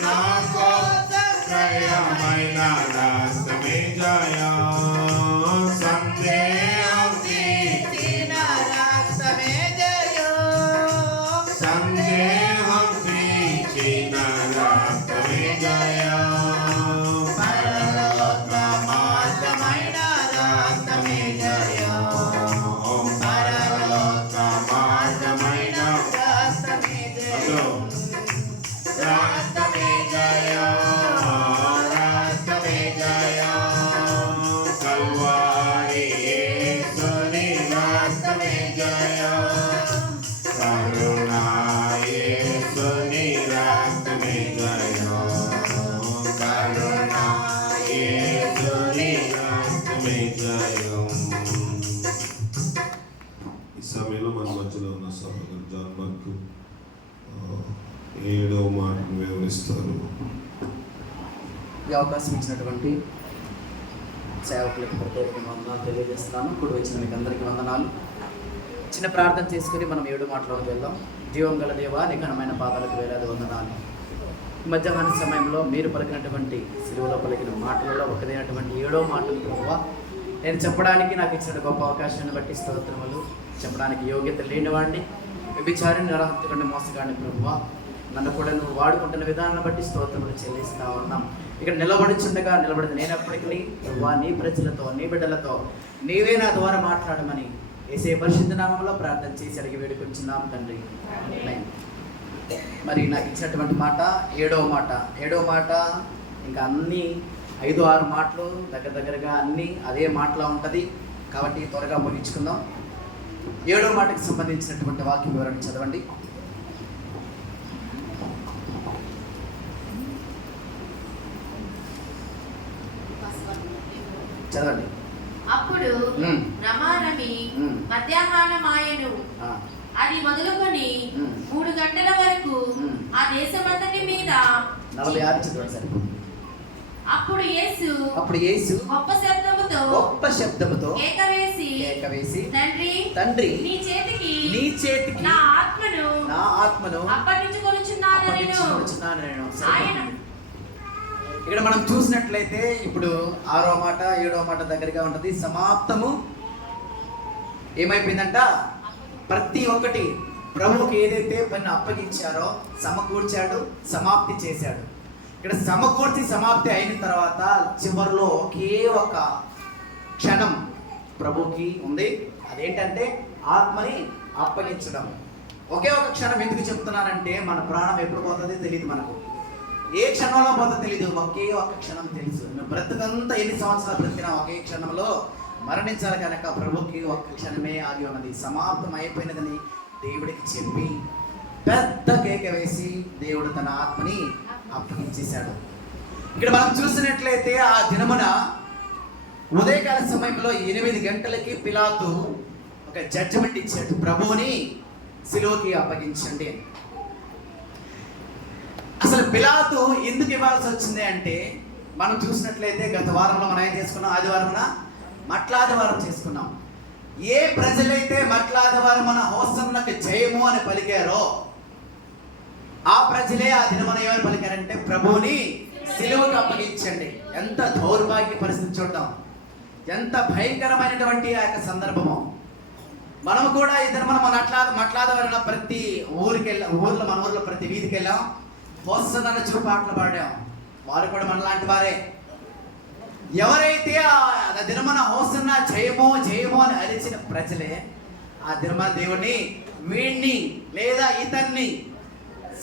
నా కోసం క్రయమైన రక్తమే జయ సందేహం తీర్చిన రక్తమే జయ సందేహం తీర్చిన రక్తమే జయ పరలోక మార్గమైన రక్తమే జయ పరలోక మార్గమైన రక్తమే జయ రక్తమే జయ రక్తమే జయ కల్వారి యేసుని రక్తమే జయ కరుణా యేసుని రక్తమే జయ కరుణా యేసుని రక్తమే జయ. ఈ సమయంలో మన మధ్యలో ఉన్న సహోదరు జాన్ మార్కు 7వ మాటను వివరిస్తారు. ఈ అవకాశం ఇచ్చినటువంటి సేవకులకు ప్రత్యేకమైన వందనాలు తెలియజేస్తున్నాను. కూడి వచ్చిన మీకు అందరికీ వందనాలు. చిన్న ప్రార్థన చేసుకుని మనం 7 మాటలోకి వెళ్దాం. జీవం గల దేవా, నీ ఘనమైన పాదాలకు వేలాది వందనాలు. ఈ మధ్యాహ్న సమయంలో మీరు పలికినటువంటి సిలువలో పలికిన మాటలలో ఒకదైనటువంటి 7వ మాటలు ప్రభువా, నేను చెప్పడానికి నాకు ఇచ్చిన గొప్ప అవకాశాన్ని బట్టి స్తోత్రములు. చెప్పడానికి యోగ్యత లేనివాడిని, వ్యభిచారిని, నరహత్యకుడిని, మోసగాడిని ప్రభువా, నన్ను కూడా నువ్వు వాడుకుంటున్న విధానాన్ని బట్టి స్తోత్రములు చెల్లిస్తా ఉన్నాం. ఇక్కడ నిలబడింది నేనప్పటికీ ప్రభువా, నీ ప్రజలతో నీ బిడ్డలతో నీవే నా ద్వారా మాట్లాడమని యేసయ్య పరిశుద్ధ నామములో ప్రార్థన చేసి అడిగి వేడుకొంచున్నాం తండ్రి. మరి నాకు ఇచ్చినటువంటి మాట 7వ మాట. 7వ మాట ఇంకా అన్నీ 5-6 మాటలు దగ్గరగా అన్నీ అదే మాటలా ఉంటుంది కాబట్టి త్వరగా ముగించుకుందాం. 7వ మాటకి సంబంధించినటువంటి వాక్య వివరణ చదవండి. చదవండి. అప్పుడు రమారమి మధ్యాహ్నమాయను అది మొదలుకొని 3 గంటల వరకు ఆ దేశమంతటి మీద 46 చదవండి సరే. అప్పుడు యేసు గొప్ప శబ్దముతో కేక వేసి తండ్రి నీ చేతికి నా ఆత్మను అప్పగించుకొనుచున్నాను నేను. ఆయన ఇక్కడ మనం చూసినట్లయితే ఇప్పుడు 6వ మాట 7వ మాట దగ్గరగా ఉంటుంది. సమాప్తము ఏమైపోయిందంట, ప్రతి ఒక్కటి ప్రభువుకి ఏదైతే పని అప్పగించారో సమకూర్చాడు, సమాప్తి చేశాడు. ఇక్కడ సమకూర్చి సమాప్తి అయిన తర్వాత చివరిలో ఒకే ఒక క్షణం ప్రభువుకి ఉంది. అదేంటంటే ఆత్మని అప్పగించడం. ఒకే ఒక క్షణం ఎందుకు చెప్తున్నానంటే, మన ప్రాణం ఎప్పుడు పోతుందో తెలియదు, మనకు ఏ క్షణంలో పోతుందో తెలియదు. ఒకే ఒక క్షణం తెలుసు. బ్రతుకంతా ఎన్ని సంవత్సరాలు బ్రతికినా ఒకే క్షణంలో మరణించాలి కనుక ప్రభుకి ఒక్క క్షణమే ఆగి ఉన్నది. సమాప్తం అయిపోయినదని దేవుడికి చెప్పి పెద్ద కేక వేసి దేవుడు తన ఆత్మని అప్పగించేశాడు. ఇక్కడ మనం చూసినట్లయితే ఆ దినమున ఉదయకాల సమయంలో 8 గంటలకి పిలాతు ఒక జడ్జిమెంట్ ఇచ్చాడు, ప్రభువుని సిలువకి అప్పగించండి అని. అసలు పిలాతు ఎందుకు ఇవ్వాల్సి వచ్చింది అంటే, మనం చూసినట్లయితే గత వారంలో మనం ఏం చేసుకున్నాం, ఆదివారం మట్లాదివారం చేసుకున్నాం. ఏ ప్రజలైతే మట్లాదివారం మన హోసన్నకు జయము అని పలికారో ఆ ప్రజలే ఆ దినమున ఏమని పలికారంటే, ప్రభువుని సిలువకు అప్పగించండి. ఎంత దౌర్భాగ్య పరిస్థితి చూద్దాం, ఎంత భయంకరమైనటువంటి ఆ యొక్క సందర్భము. మనము కూడా ఈ దినమున మట్లాదివారం ప్రతి ఊర్లో మన ఊర్లో ప్రతి వీధికి వెళ్ళాం, హోసన్న చూపాటలు పాడాం. వారు కూడా మనలాంటి వారే. ఎవరైతే ఆ దినమున హోసన్న జయమో జయమో అని అరిచిన ప్రజలే ఆ దినమున దేవుడిని వీడిని లేదా ఇతన్ని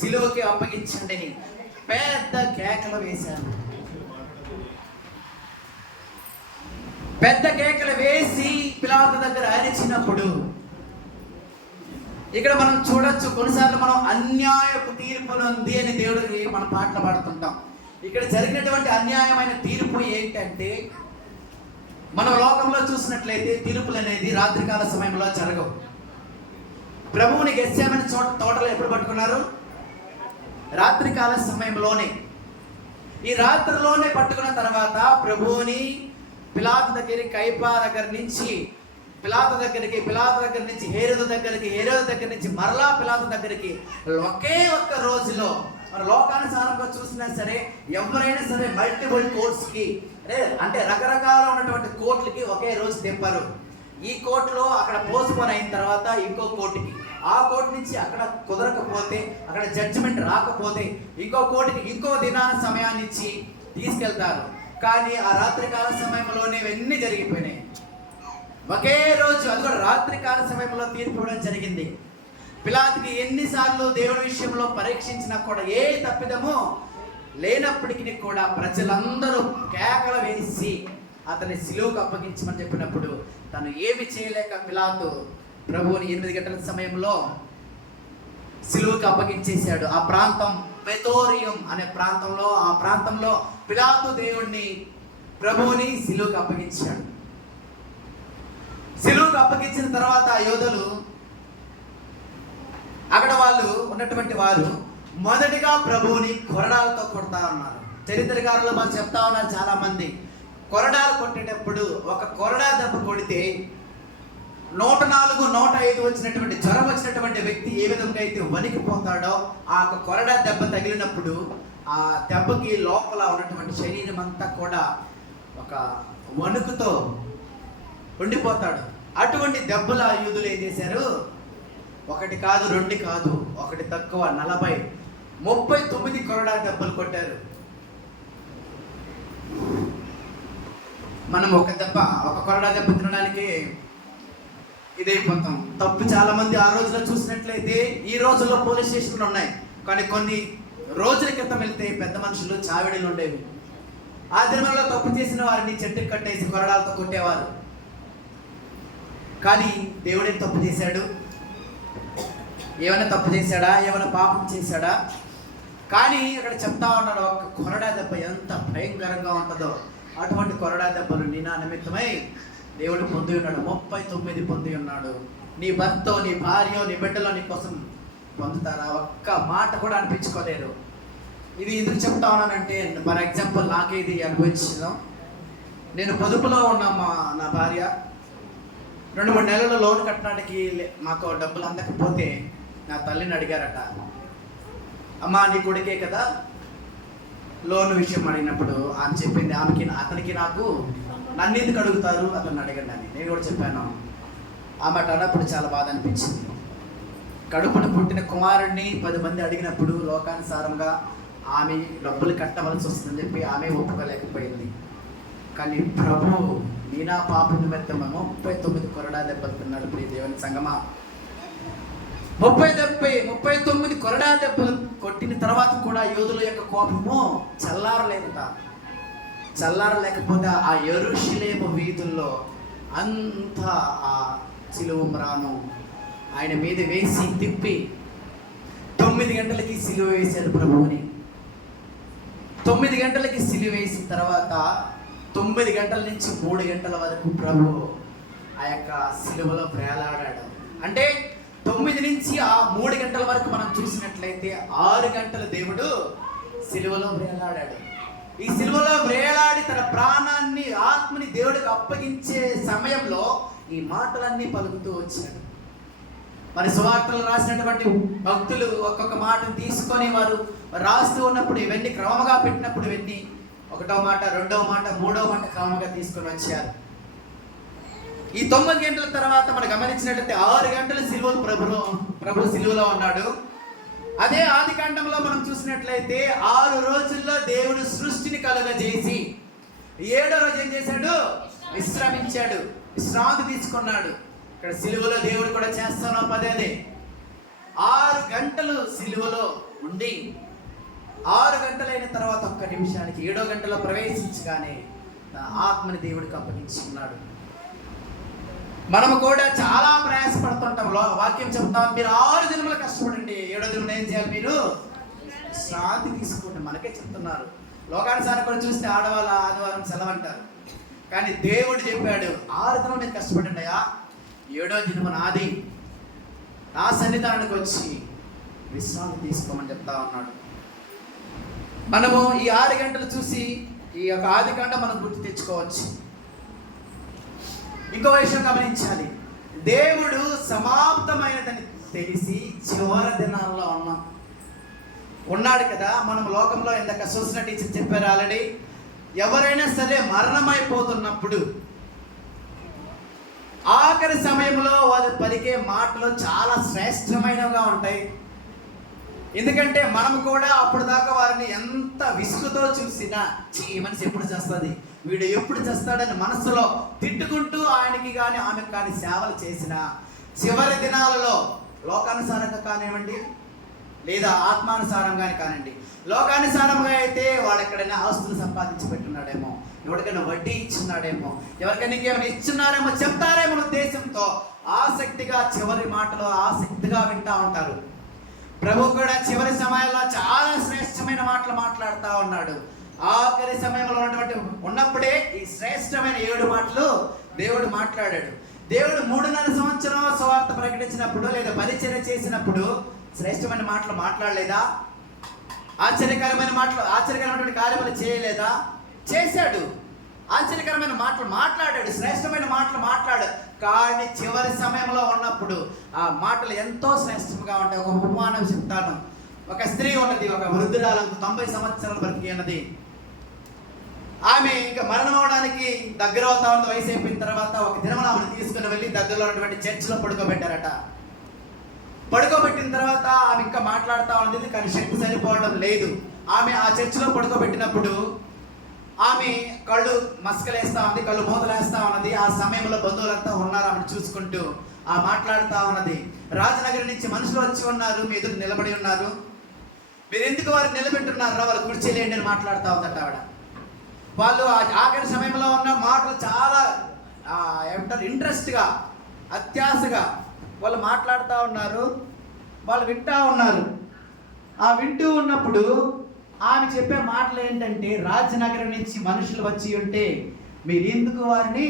సిలువకి అప్పగించండి అని పెద్ద కేకలు వేశారు. పెద్ద కేకలు వేసి పిలాతు దగ్గర అరిచినప్పుడు ఇక్కడ మనం చూడొచ్చు, కొన్నిసార్లు మనం అన్యాయపు తీర్పులు ఉంది అని దేవుడికి మనం పాటలు పాడుతుంటాం. ఇక్కడ జరిగినటువంటి అన్యాయమైన తీర్పు ఏంటంటే, మనం లోకంలో చూసినట్లయితే తీర్పులు అనేది రాత్రికాల సమయంలో జరగవు. ప్రభువుని గెస్సేమని తోటలో ఎప్పుడు పట్టుకున్నారు? రాత్రికాల సమయంలోనే. ఈ రాత్రిలోనే పట్టుకున్న తర్వాత ప్రభువుని పిలాతు దగ్గరికి, కైపా దగ్గర నుంచి పిలాతు దగ్గర నుంచి హేరోదు దగ్గర నుంచి మరలా పిలాతు దగ్గరికి ఒకే ఒక్క రోజులో, మన లోకానుసారంగా చూసినా సరే ఎవరైనా సరే మల్టిపుల్ కోర్ట్స్కి అంటే రకరకాల ఉన్నటువంటి కోర్టులకి ఒకే రోజు తెంపారు. ఈ కోర్టులో అక్కడ పోస్ట్పోన్ అయిన తర్వాత ఇంకో కోర్టుకి, ఆ కోర్టు నుంచి అక్కడ కుదరకపోతే, అక్కడ జడ్జిమెంట్ రాకపోతే ఇంకో కోర్టుకి ఇంకో దినాన సమయాన్ని ఇచ్చి తీసుకెళ్తారు. కానీ ఆ రాత్రికాల సమయంలోనే ఇవన్నీ జరిగిపోయినాయి. ఒకే రోజు, అది కూడా రాత్రికాల సమయంలో తీర్పు ఇవ్వడం జరిగింది. పిలాతుకి ఎన్నిసార్లు దేవుడి విషయంలో పరీక్షించినా కూడా ఏ తప్పిదమో లేనప్పటికీ కూడా ప్రజలందరూ కేకలు వేసి అతన్ని సిలువకు అప్పగించమని చెప్పినప్పుడు తను ఏమి చేయలేక పిలాతు ప్రభువుని 8 గంటల సమయంలో సిలువకు అప్పగించేశాడు. ఆ ప్రాంతం ప్రెతోరియం అనే ప్రాంతంలో పిలాతు దేవుడిని ప్రభువుని సిలువకు అప్పగించాడు. సిలువకు అప్పగించిన తర్వాత ఆ యోధులు అక్కడ వాళ్ళు ఉన్నటువంటి వారు మొదటిగా ప్రభువుని కొరడాలతో కొడతా ఉన్నారు. చరిత్రకారులు మనం చెప్తా ఉన్నారు చాలా మంది, కొరడాలు కొట్టేటప్పుడు ఒక కొరడా దెబ్బ కొడితే 104, 105 వచ్చినటువంటి జ్వరం వచ్చినటువంటి వ్యక్తి ఏ విధంగా అయితే వణికిపోతాడో, ఆ కొరడా దెబ్బ తగిలినప్పుడు ఆ దెబ్బకి లోపల ఉన్నటువంటి శరీరం అంతా కూడా ఒక వణుకుతో ఉండిపోతాడు. అటువంటి దెబ్బలు ఆ యూదులు ఏం చేశారు, 1 కాదు 2 కాదు, 1 తక్కువ 40, 39 కొరడా దెబ్బలు కొట్టారు. మనం ఒక కొరడా దెబ్బ తినడానికి ఇదైపోతాం. తప్పు చాలా మంది ఆ రోజుల్లో చూసినట్లయితే, ఈ రోజుల్లో పోలీస్ స్టేషన్లు ఉన్నాయి, కానీ కొన్ని రోజుల క్రితం వెళ్తే పెద్ద మనుషులు చావిడీలు ఉండేవి. ఆ దినంలో తప్పు చేసిన వారిని చెట్టుకు కట్టేసి కొరడాలతో కొట్టేవారు. కానీ దేవుడే తప్పు చేశాడు? ఏమైనా తప్పు చేశాడా? ఏమైనా పాపం చేశాడా? కానీ అక్కడ చెప్తా ఉన్నాడు, ఒక కొరడా దెబ్బ ఎంత భయంకరంగా ఉంటుందో అటువంటి కొరడా దెబ్బలు నినా నిమిత్తమై దేవుడు పొంది ఉన్నాడు. 39 పొంది ఉన్నాడు. నీ భర్త, నీ భార్య, నీ బిడ్డలో నీ కోసం పొందుతారా? ఒక్క మాట కూడా అనిపించుకోలేరు. ఇది ఎందుకు చెప్తా ఉన్నానంటే, ఫర్ ఎగ్జాంపుల్ నాకే ఇది అనుభవించాను. నేను పొదుపులో ఉన్న నా భార్య 2-3 నెలలు లోన్ కట్టడానికి మాకు డబ్బులు అందకపోతే నా తల్లిని అడిగారట, అమ్మా నీ కొడుకే కదా లోన్ విషయం అడిగినప్పుడు ఆమె చెప్పింది, అతనికి నాకు నన్ను ఎందుకు అడుగుతారు, అతను అడగండి అని. నేను కూడా చెప్పాను. ఆమె అన్నప్పుడు చాలా బాధ అనిపించింది. కడుపున పుట్టిన కుమారుడిని 10 మంది అడిగినప్పుడు లోకానుసారంగా ఆమె డబ్బులు కట్టవలసి వస్తుందని చెప్పి ఆమె ఒప్పుకోలేకపోయింది. కానీ ప్రభు మీనా పాప నిమిత్తమేమో 39 కొరడా దెబ్బలు తిన్నాడు. ప్రియ దేవుని సంగమా, 39 కొరడా దెబ్బలు కొట్టిన తర్వాత కూడా యోధుల యొక్క కోపము చల్లారలేకపోతే ఆ యెరూషలేము వీధుల్లో అంతా ఆ సిలువ మ్రాను ఆయన మీద వేసి తిప్పి 9 గంటలకి సిలువ వేశాడు ప్రభువుని. 9 గంటలకి సిలువ వేసిన తర్వాత 9 గంటల నుంచి 3 గంటల వరకు ప్రభు ఆ యొక్క సిలువలో వేలాడాడు. అంటే 9 నుంచి ఆ 3 గంటల వరకు మనం చూసినట్లయితే 6 గంటల దేవుడు సిలువలో వేలాడాడు. ఈ సిలువలో వేలాడి తన ప్రాణాన్ని, ఆత్మని దేవుడికి అప్పగించే సమయంలో ఈ మాటలన్నీ పలుకుతూ వచ్చాడు. మరి సువార్తలు రాసినటువంటి భక్తులు ఒక్కొక్క మాటను తీసుకొని వారు రాస్తూ ఉన్నప్పుడు ఇవన్నీ క్రమంగా పెట్టినప్పుడు ఇవన్నీ 1వ మాట, 2వ మాట, 3వ మాట క్రమంగా తీసుకొని వచ్చారు. ఈ 9 గంటల తర్వాత మనం గమనించినట్లయితే 6 గంటల సిలువలు ప్రభు సిలువలో ఉన్నాడు. అదే ఆదికాండంలో మనం చూసినట్లయితే 6 రోజుల్లో దేవుడు సృష్టిని కలుగజేసి 7వ రోజు ఏం చేశాడు? విశ్రమించాడు, విశ్రాంతి తీసుకున్నాడు. ఇక్కడ సిలువలో దేవుడు కూడా చేస్తాను పదే 6 గంటలు సిలువలో ఉండి 6 గంటలైన తర్వాత 1 నిమిషానికి 7వ గంటలో ప్రవేశించగానే నా ఆత్మని దేవుడికి అప్పగించుకున్నాడు. మనము కూడా చాలా ప్రయాసపడుతుంటాం. వాక్యం చెప్తాం, మీరు 6 దినములు కష్టపడండి, 7వ దినం ఏం చేయాలి? మీరు శాంతి తీసుకోండి. మనకే చెప్తున్నారు. లోకానుసారం కూడా చూస్తే ఆడవాళ్ళ ఆదివారం సెలవు అంటారు. కానీ దేవుడు చెప్పాడు 6 దినం మీరు కష్టపడండి అయ్యా, 7వ దినం నాది, నా సన్నిధానానికి వచ్చి విశ్రాంతి తీసుకోమని చెప్తా ఉన్నాడు. మనము ఈ 6 గంటలు చూసి ఈ యొక్క ఆదికాండం మనం గుర్తు తెచ్చుకోవచ్చు. ఇంకో విషయం గమనించాలి, దేవుడు సమాప్తమైనదని తెలిసి చివరి దినాల్లో ఉన్నాడు కదా. మనం లోకంలో ఇందాక చూసిన టీచర్ చెప్పారు ఆల్రెడీ, ఎవరైనా సరే మరణమైపోతున్నప్పుడు ఆఖరి సమయంలో వారు పలికే మాటలు చాలా శ్రేష్టమైనవిగా ఉంటాయి. ఎందుకంటే మనం కూడా అప్పుడు దాకా వారిని ఎంత విసుగుతో చూసినా, ఈ మనిషి ఎప్పుడు చేస్తుంది, వీడు ఎప్పుడు చేస్తాడని మనసులో తిట్టుకుంటూ ఆయనకి కానీ ఆమెకు కానీ సేవలు చేసిన చివరి దినాలలో లోకానుసారంగా కానివ్వండి లేదా ఆత్మానుసారంగానే కానివ్వండి, లోకానుసారంగా అయితే వాడు ఎక్కడైనా ఆస్తులు సంపాదించి పెట్టున్నాడేమో, ఎవరికైనా వడ్డీ ఇచ్చున్నాడేమో, ఎవరికైనా ఇంకేమైనా ఇచ్చున్నారేమో చెప్తారేమో ఉద్దేశంతో ఆసక్తిగా చివరి మాటలు ఆసక్తిగా వింటా ఉంటారు. ప్రభు కూడా చివరి సమయంలో చాలా శ్రేష్టమైన మాటలు మాట్లాడుతూ ఉన్నాడు. ఆఖరి సమయంలో ఉన్నప్పుడే ఈ శ్రేష్టమైన 7 మాటలు దేవుడు మాట్లాడాడు. దేవుడు 3.5 సంవత్సరం సువార్త ప్రకటించినప్పుడు లేదా పరిచర్య చేసినప్పుడు శ్రేష్టమైన మాటలు మాట్లాడలేదా? ఆశ్చర్యకరమైనటువంటి కార్యములు చేయలేదా? చేశాడు. ఆశ్చర్యకరమైన మాటలు మాట్లాడాడు, శ్రేష్టమైన మాటలు మాట్లాడాడు. కానీ చివరి సమయంలో ఉన్నప్పుడు ఆ మాటలు ఎంతో శ్రేష్టంగా ఉంటాయి. ఒక ఉపమానం చెప్తాను. ఒక స్త్రీ ఉన్నది, ఒక వృద్ధురాలకు 90 సంవత్సరాల బ్రతికి ఉన్నది. ఆమె ఇంకా మరణం అవడానికి దగ్గర అవుతా ఉంది. వయసు అయిపోయిన తర్వాత ఒక దినం ఆమెను తీసుకుని వెళ్ళి దగ్గరలో ఉన్నటువంటి చర్చిలో పడుకోబెట్టారట. పడుకోబెట్టిన తర్వాత ఆమె ఇంకా మాట్లాడుతూ ఉంది, కానీ శక్తి సరిపోవడం లేదు. ఆమె ఆ చర్చిలో పడుకోబెట్టినప్పుడు ఆమె కళ్ళు మస్కలేస్తా ఉంది, కళ్ళు మూతలేస్తా ఉన్నది. ఆ సమయంలో బంధువులంతా ఉన్నారు, ఆమెను చూసుకుంటూ ఆ మాట్లాడుతూ ఉన్నది. రాజనగర్ నుంచి మనుషులు వచ్చి ఉన్నారు, మీ ఎదురు నిలబడి ఉన్నారు, మీరు ఎందుకు వారు నిలబెట్టున్నారా, వాళ్ళు కుర్చీలేండి అని మాట్లాడుతూ ఉందట ఆవిడ. వాళ్ళు ఆఖరి సమయంలో ఉన్న మాటలు చాలా ఏమంటారు ఇంట్రెస్ట్గా, అత్యాశగా వాళ్ళు మాట్లాడుతూ ఉన్నారు, వాళ్ళు వింటూ ఉన్నారు. ఆ వింటూ ఉన్నప్పుడు ఆమె చెప్పే మాటలు ఏంటంటే, రాజనగరం నుంచి మనుషులు వచ్చి ఉంటే మీరు ఎందుకు వారిని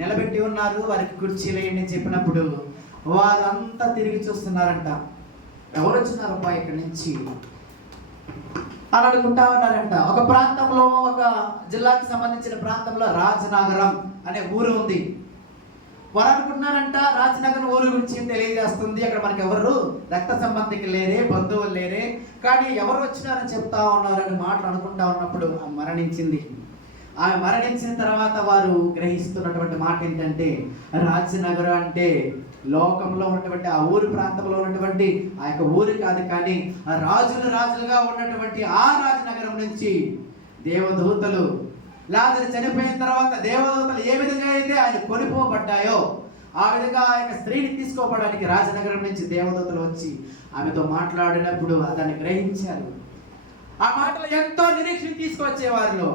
నిలబెట్టి ఉన్నారు, వారికి కుర్చీలు వేయండి అని చెప్పినప్పుడు వారంతా తిరిగి చూస్తున్నారంట. ఎవరు వచ్చినారబ్బా ఇక్కడి నుంచి అని అనుకుంటా ఉన్నారంట. ఒక ప్రాంతంలో, ఒక జిల్లాకు సంబంధించిన ప్రాంతంలో రాజనగరం అనే ఊరు ఉంది. వారు అనుకుంటున్నారంట రాజనగరం ఊరు గురించి తెలియజేస్తుంది, అక్కడ మనకి ఎవరు రక్త సంబంధికి లేరే, బంధువులు లేరే, కానీ ఎవరు వచ్చినారని చెప్తా ఉన్నారని మాటలు అనుకుంటా ఉన్నప్పుడు ఆమె మరణించింది. ఆమె మరణించిన తర్వాత వారు గ్రహిస్తున్నటువంటి మాట ఏంటంటే, రాజనగరం అంటే లోకంలో ఉన్నటువంటి ఆ ఊరి ప్రాంతంలో ఉన్నటువంటి ఆ యొక్క ఊరు కాదు, కానీ ఆ రాజులుగా ఉన్నటువంటి ఆ రాజనగరం నుంచి దేవదూతలు, లాజరు చనిపోయిన తర్వాత దేవదూతలు ఏ విధంగా అయితే ఆయన కొనిపోబడ్డాయో ఆ విధంగా ఆ యొక్క స్త్రీని తీసుకోవడానికి రాజనగరం నుంచి దేవదూతలు వచ్చి ఆమెతో మాట్లాడినప్పుడు దాన్ని గ్రహించారు. ఆ మాటలు ఎంతో నిరీక్షణ తీసుకొచ్చే వారిలో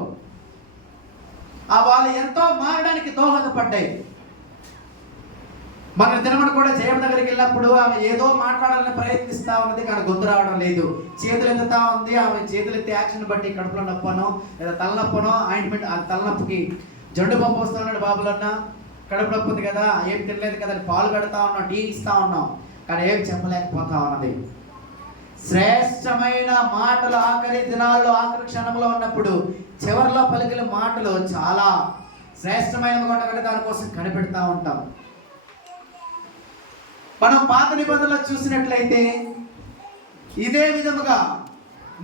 వాళ్ళు ఎంతో మారడానికి దోహదపడ్డాయి. మన దినమని కూడా జయం దగ్గరికి వెళ్ళినప్పుడు ఆమె ఏదో మాట్లాడాలని ప్రయత్నిస్తా ఉన్నది, కానీ గొంతు రావడం లేదు. చేతులు ఎత్తుతా ఉంది. ఆమె చేతులు ఎత్తే యాక్షన్ బట్టి కడుపులో నొప్పనో లేదా తలనొప్పనో ఆయింట్మెంట్, ఆ తలనొప్పికి జండు పంపు వస్తూ ఉన్నాడు. బాబులన్నా కడుపు నొప్పి ఉంది కదా, ఏం తినలేదు కదా, పాలు పెడతా ఉన్నాం, టీ ఇస్తా ఉన్నాం, కానీ ఏం చెప్పలేకపోతా ఉన్నది. శ్రేష్టమైన మాటలు ఆఖరి దినాల్లో, ఆఖరి క్షణంలో ఉన్నప్పుడు చివరిలో పలికిన మాటలు చాలా శ్రేష్టమైనవి కాబట్టి దానికోసం కనిపెడతా ఉంటాం. మనం పాత నిబంధనలు చూసినట్లయితే ఇదే విధముగా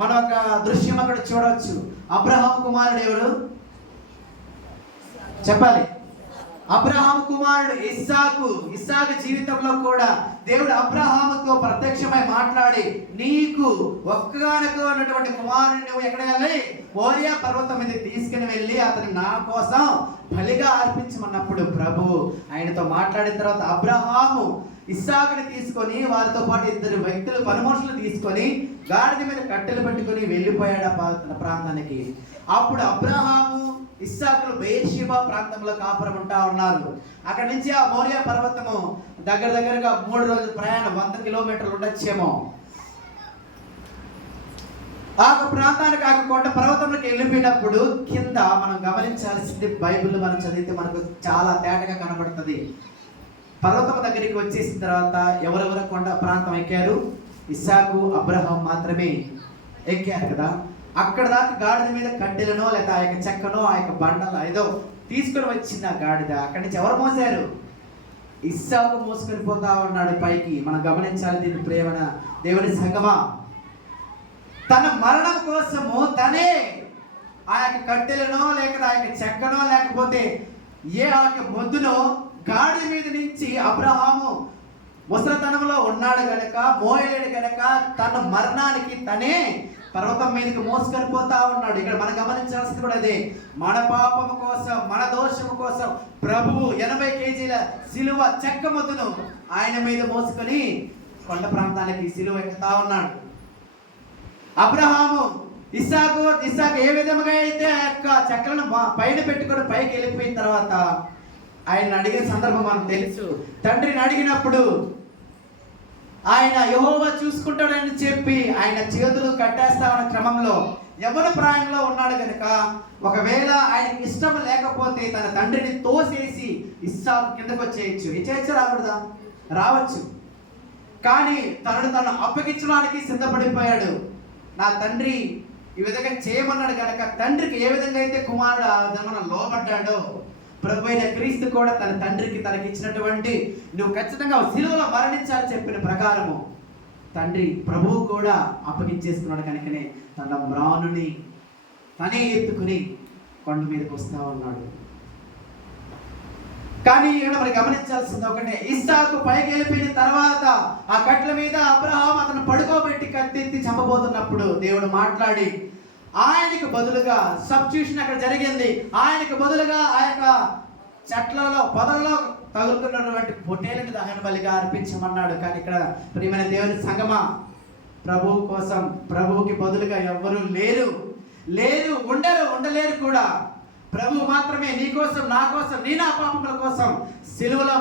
మనం ఒక దృశ్యం అక్కడ చూడవచ్చు. అబ్రహాము కుమారుడు ఎవరు చెప్పాలి? అబ్రహాము కుమారుడు ఇస్సాకు జీవితంలో కూడా దేవుడు అబ్రహాముతో ప్రత్యక్షమై మాట్లాడి, నీకు ఒక్కగానకు ఉన్నటువంటి కుమారుని నువ్వు ఎక్కడ వెళ్ళి మోరియా పర్వతం మీద తీసుకుని వెళ్ళి అతను నా కోసం బలిగా అర్పించమన్నప్పుడు ప్రభు ఆయనతో మాట్లాడిన తర్వాత అబ్రహాము ఇస్సాకుని తీసుకొని వారితో పాటు ఇద్దరు వ్యక్తులు, పనిమనుషులు తీసుకొని గాడిద మీద కట్టెలు పెట్టుకొని వెళ్ళిపోయాడు ఆ ప్రాంతానికి. అప్పుడు అబ్రహాము ఇస్సాకులు బెయేర్షెబా ప్రాంతంలో కాపురం ఉంటా ఉన్నారు. అక్కడి నుంచి ఆ మోరియా పర్వతము దగ్గరగా 3 రోజుల ప్రయాణం, 100 కిలోమీటర్లు ఉండొచ్చేమో. ఆ ప్రాంతానికి ఆ కొండ పర్వతంలోకి వెళ్ళిపోయినప్పుడు కింద మనం గమనించాల్సింది, బైబిల్ మనం చదివితే మనకు చాలా తేటగా కనబడుతుంది. పర్వతం దగ్గరికి వచ్చేసిన తర్వాత ఎవరెవరు కొండ ప్రాంతం ఎక్కారు? ఇస్సాకు, అబ్రహాం మాత్రమే ఎక్కారు కదా. అక్కడ దాకా గాడిద మీద కట్టెలనో లేదా ఆ యొక్క చెక్కనో ఆ యొక్క బండలు ఏదో తీసుకుని వచ్చిన గాడిద అక్కడి నుంచి ఎవరు మోసారు? ఇస్సాకు మోసుకొని పోతా ఉన్నాడు పైకి. మనం గమనించాలి దీని ప్రేమన దేవుని సంగమా. తన మరణం కోసము తనే ఆ యొక్క కట్టెలనో లేక ఆ యొక్క చెక్కనో లేకపోతే ఏ ఆ యొక్క మొద్దునో గాడి మీద నుంచి అబ్రహాము ముసలితనంలో ఉన్నాడు గనక, మోయలేడు గనక తన మరణానికి తనే పర్వతం మీదకి మోసుకొని పోతా ఉన్నాడు. ఇక్కడ మనం గమనించాల్సింది కూడా అదే. మన పాపము కోసం, మన దోషము కోసం ప్రభువు 80 కేజీల సిలువ చెక్క మొద్దును ఆయన మీద మోసుకొని కొండ ప్రాంతానికి సిలువ ఎక్కుతా ఉన్నాడు. అబ్రహాము ఇస్సాకు ఏ విధంగా అయితే ఆ యొక్క చెక్కలను పైన పెట్టుకొని పైకి వెళ్ళిపోయిన తర్వాత ఆయన అడిగిన సందర్భం మనకు తెలుసు. తండ్రిని అడిగినప్పుడు ఆయన యెహోవా చూసుకుంటాడని చెప్పి ఆయన చేతులు కట్టేస్తా ఉన్న క్రమంలో ఎవరి ప్రాయంలో ఉన్నాడు కనుక ఒకవేళ ఆయనకి ఇష్టం లేకపోతే తన తండ్రిని తోసేసి ఇస్సాకు కిందకు వచ్చేయచ్చు. రాకూడదా? రావచ్చు. కానీ తను అప్పగించడానికి సిద్ధపడిపోయాడు. నా తండ్రి ఈ విధంగా చేయమన్నాడు కనుక తండ్రికి ఏ విధంగా అయితే కుమారుడు ఆ విధంగా లోబడ్డాడో ప్రభు అయిన క్రీస్తు కూడా తన తండ్రికి తనకిచ్చినటువంటి నువ్వు ఖచ్చితంగా సిలువలో మరణించాలని చెప్పిన ప్రకారము తండ్రి ప్రభువు కూడా అప్పగించేస్తున్నాడు కనుకనే తన మ్రానుని తనే ఎత్తుకుని కొండ మీదకి వస్తా ఉన్నాడు. కానీ ఇక్కడ మరి గమనించాల్సింది ఒకటే, ఇస్సాకు పైకి వెళ్ళిపోయిన తర్వాత ఆ కట్ల మీద అబ్రహాం అతను పడుకోబెట్టి కత్తెత్తి చంపబోతున్నప్పుడు దేవుడు మాట్లాడి ఆయనకు బదులుగా సబ్స్టిట్యూషన్ అక్కడ జరిగింది. ఆయనకు బదులుగా ఆ యొక్క చెట్లలో పొదలలో తగులుకున్నటువంటి పొట్టేలను దహన బలిగా అర్పించమన్నాడు. కానీ ఇక్కడ ప్రియమైన దేవుని సంగమా, ప్రభువు కోసం ప్రభువుకి బదులుగా ఎవ్వరూ ఉండలేరు కూడా. ప్రభువు మాత్రమే నీ కోసం, నా కోసం, నీ నా పాపముల కోసం సిలువలో